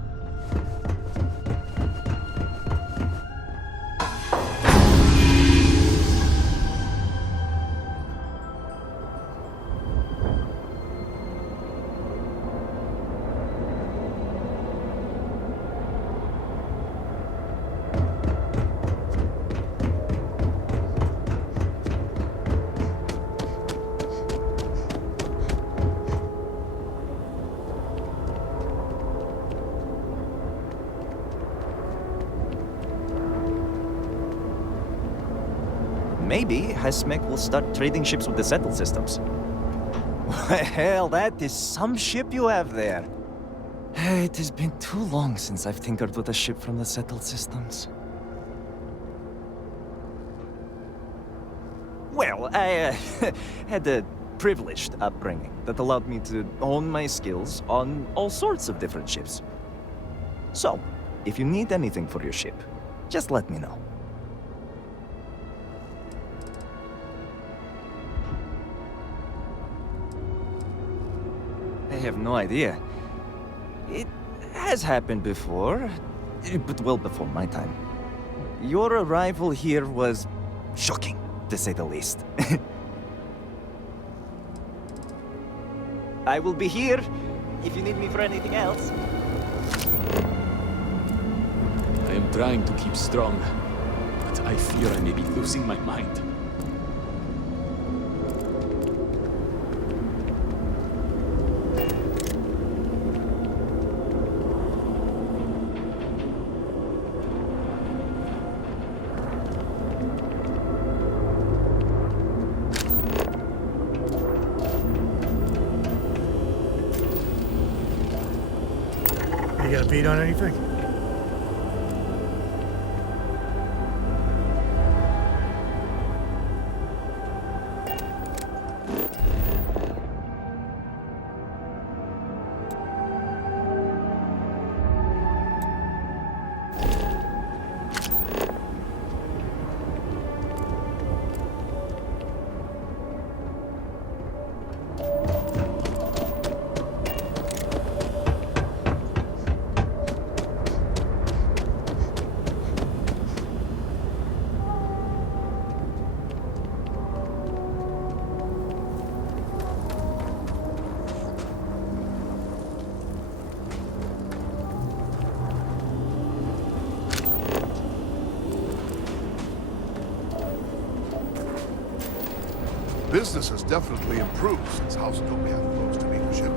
Maybe Hesmek will start trading ships with the settled systems. Well, that is some ship you have there. It has been too long since I've tinkered with a ship from the settled systems. Well, I had a privileged upbringing that allowed me to hone my skills on all sorts of different ships. So, if you need anything for your ship, just let me know. I have no idea. It has happened before, but well before my time. Your arrival here was shocking, to say the least. I will be here if you need me for anything else. I am trying to keep strong, but I fear I may be losing my mind. You got a beat on anything? Business has definitely improved since House Dopian rose to leadership.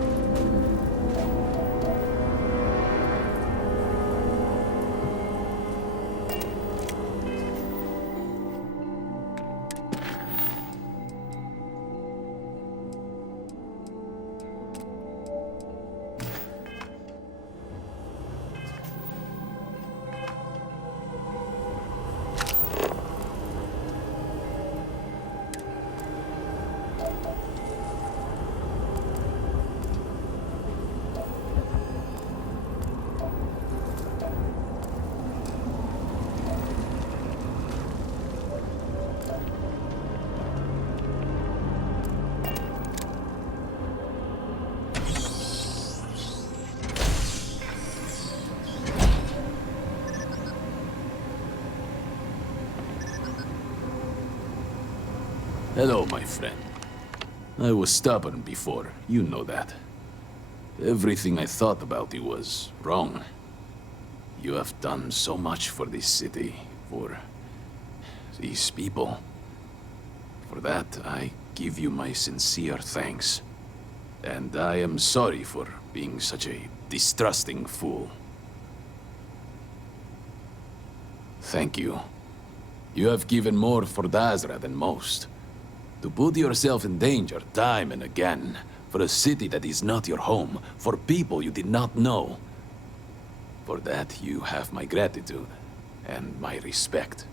Hello, my friend. I was stubborn before, you know that. Everything I thought about you was wrong. You have done so much for this city, for these people. For that, I give you my sincere thanks. And I am sorry for being such a distrusting fool. Thank you. You have given more for Dazra than most. To put yourself in danger time and again, for a city that is not your home, for people you did not know. For that, you have my gratitude and my respect.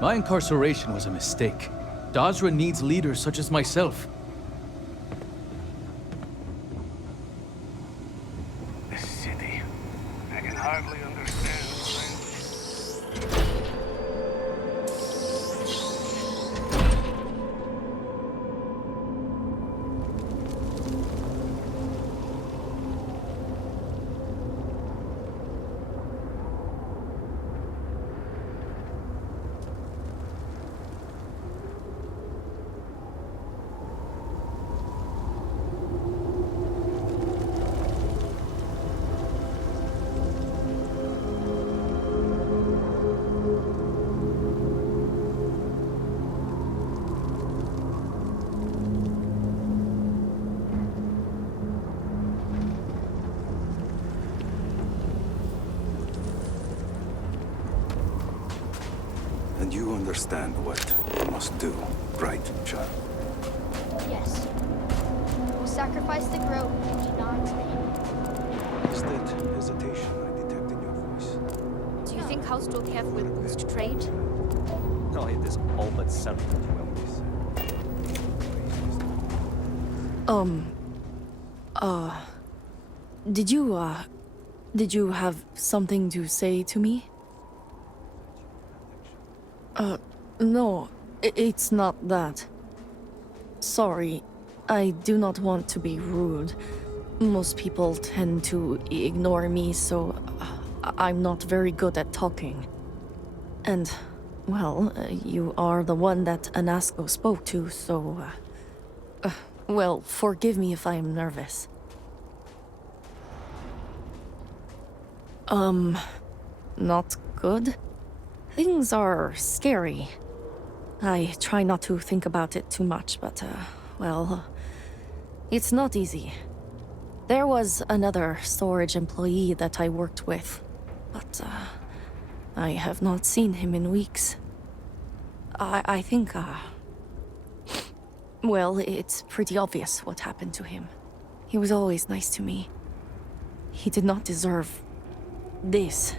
My incarceration was a mistake. Dazra needs leaders such as myself. This city, I can hardly understand. And you understand what you must do, right, child? Yes. We sacrifice the growth and do not trade. Is that hesitation I detect in your voice? Do you think House Dolkev will boost trade? No, it is all but Serpent. Did you have something to say to me? No, it's not that. Sorry, I do not want to be rude. Most people tend to ignore me, so I'm not very good at talking. And, well, you are the one that Anasko spoke to, so... well, forgive me if I'm nervous. Not good? Things are scary. I try not to think about it too much, but, well, it's not easy. There was another storage employee that I worked with, but, I have not seen him in weeks. I think, well, it's pretty obvious what happened to him. He was always nice to me. He did not deserve this.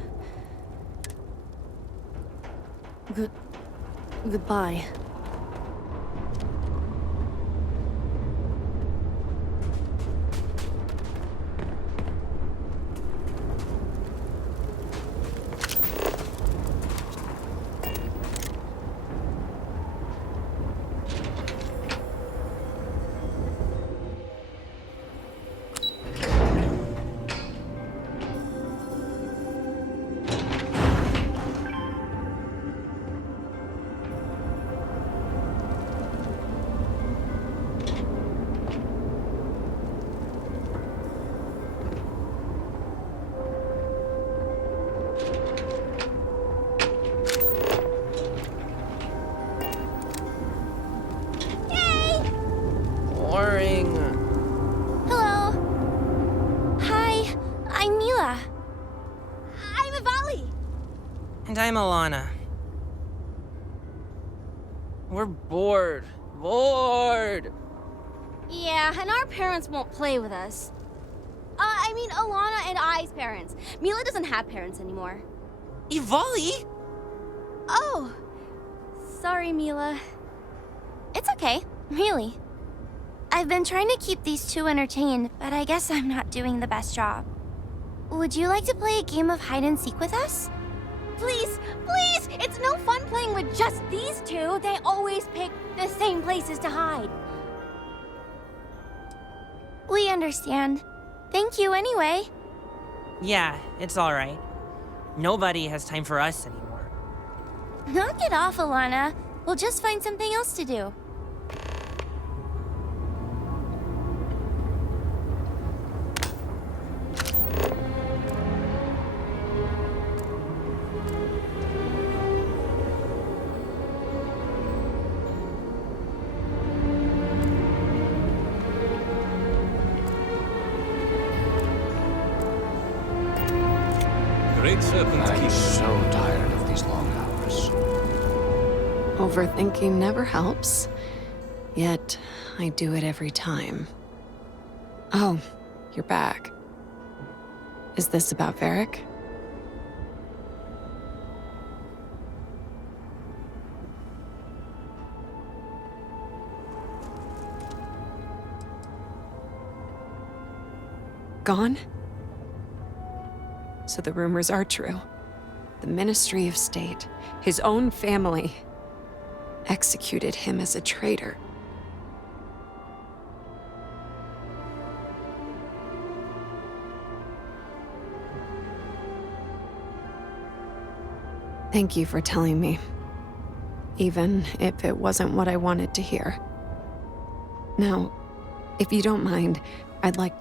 Goodbye. And I'm Alana. We're bored. Bored! Yeah, and our parents won't play with us. I mean, Alana and I's parents. Mila doesn't have parents anymore. Ivali? Oh. Sorry, Mila. It's okay, really. I've been trying to keep these two entertained, but I guess I'm not doing the best job. Would you like to play a game of hide and seek with us? Please, please! It's no fun playing with just these two. They always pick the same places to hide. We understand. Thank you anyway. Yeah, it's alright. Nobody has time for us anymore. Knock it off, Alana. We'll just find something else to do. Great Serpent I'm so tired of these long hours. Overthinking never helps. Yet, I do it every time. Oh, you're back. Is this about Varric? Gone? So the rumors are true. The Ministry of State, his own family, executed him as a traitor. Thank you for telling me, even if it wasn't what I wanted to hear. Now, if you don't mind, I'd like...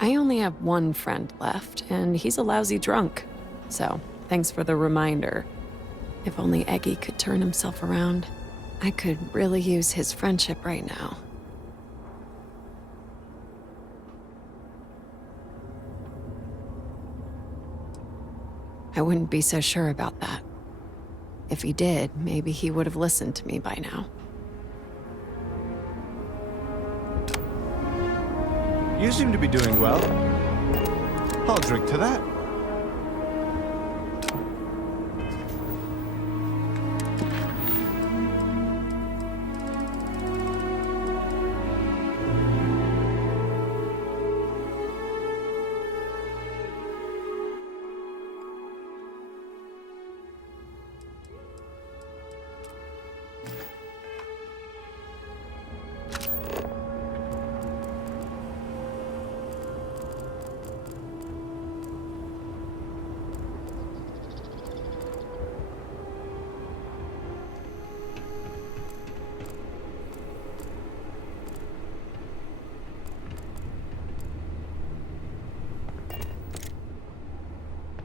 I only have one friend left, and he's a lousy drunk. So, thanks for the reminder. If only Eggy could turn himself around. I could really use his friendship right now. I wouldn't be so sure about that. If he did, maybe he would have listened to me by now. You seem to be doing well. I'll drink to that.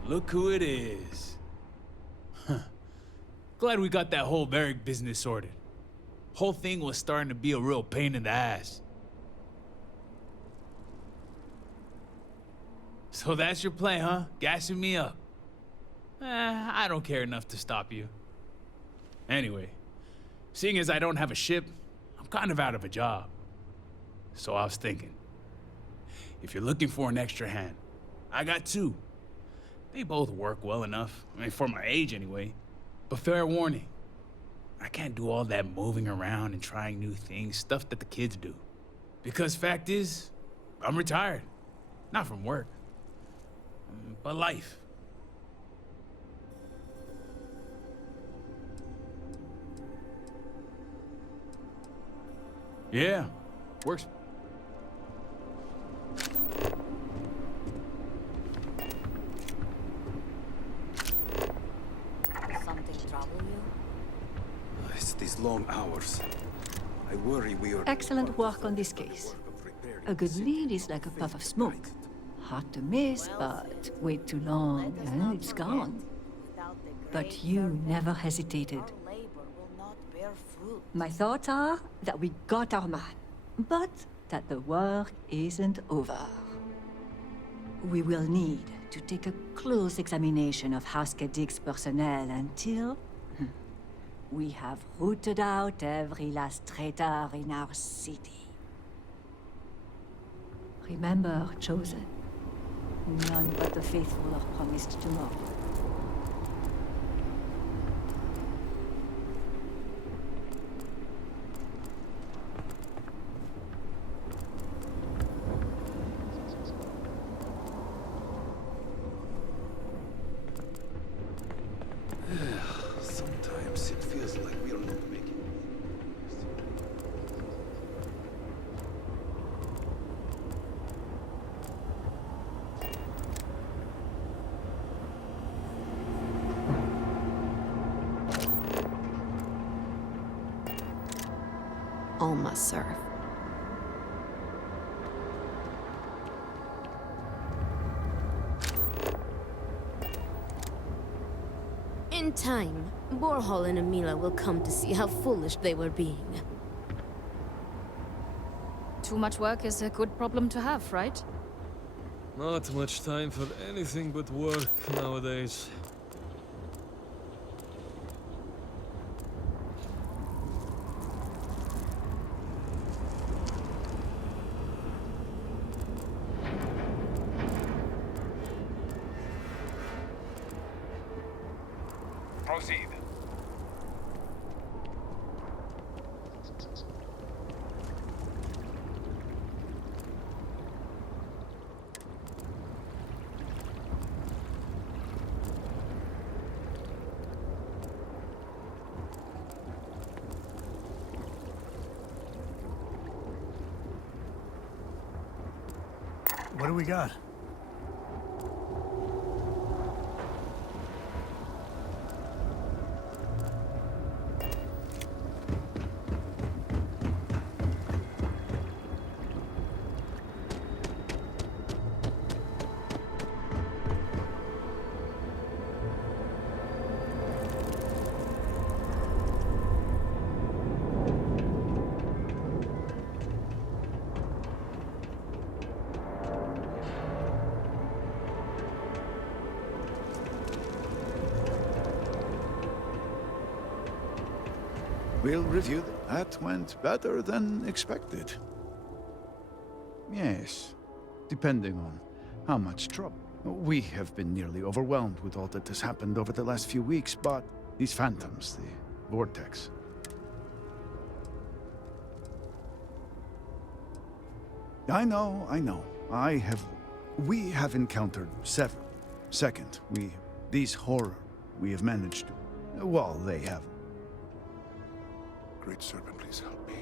Look who it is. Huh. Glad we got that whole Varric business sorted. Whole thing was starting to be a real pain in the ass. So that's your plan, huh? Gassing me up. I don't care enough to stop you. Anyway, seeing as I don't have a ship, I'm kind of out of a job. So I was thinking, if you're looking for an extra hand, I got two. They both work well enough. I mean, for my age anyway. But fair warning, I can't do all that moving around and trying new things, stuff that the kids do. Because fact is, I'm retired. Not from work, but life. Yeah, works. It's these long hours. I worry we are... Excellent work on this case. A good lead is like a puff of smoke. Hard to miss, but wait too long and it's gone. But you never hesitated. My thoughts are that we got our man, but that the work isn't over. We will need to take a close examination of House Cadic's personnel until we have rooted out every last traitor in our city. Remember, Chosen, none but the faithful are promised tomorrow. Sometimes it feels like we are not making... must serve. In time, Borhall and Amila will come to see how foolish they were being. Too much work is a good problem to have, right? Not much time for anything but work nowadays. Proceed. What do we got? We'll review that went better than expected. Yes, depending on how much trouble. We have been nearly overwhelmed with all that has happened over the last few weeks, but these phantoms, the vortex. I know. We have encountered several. Second, these horror, we have managed to. Well, they have. Great Serpent, please help me.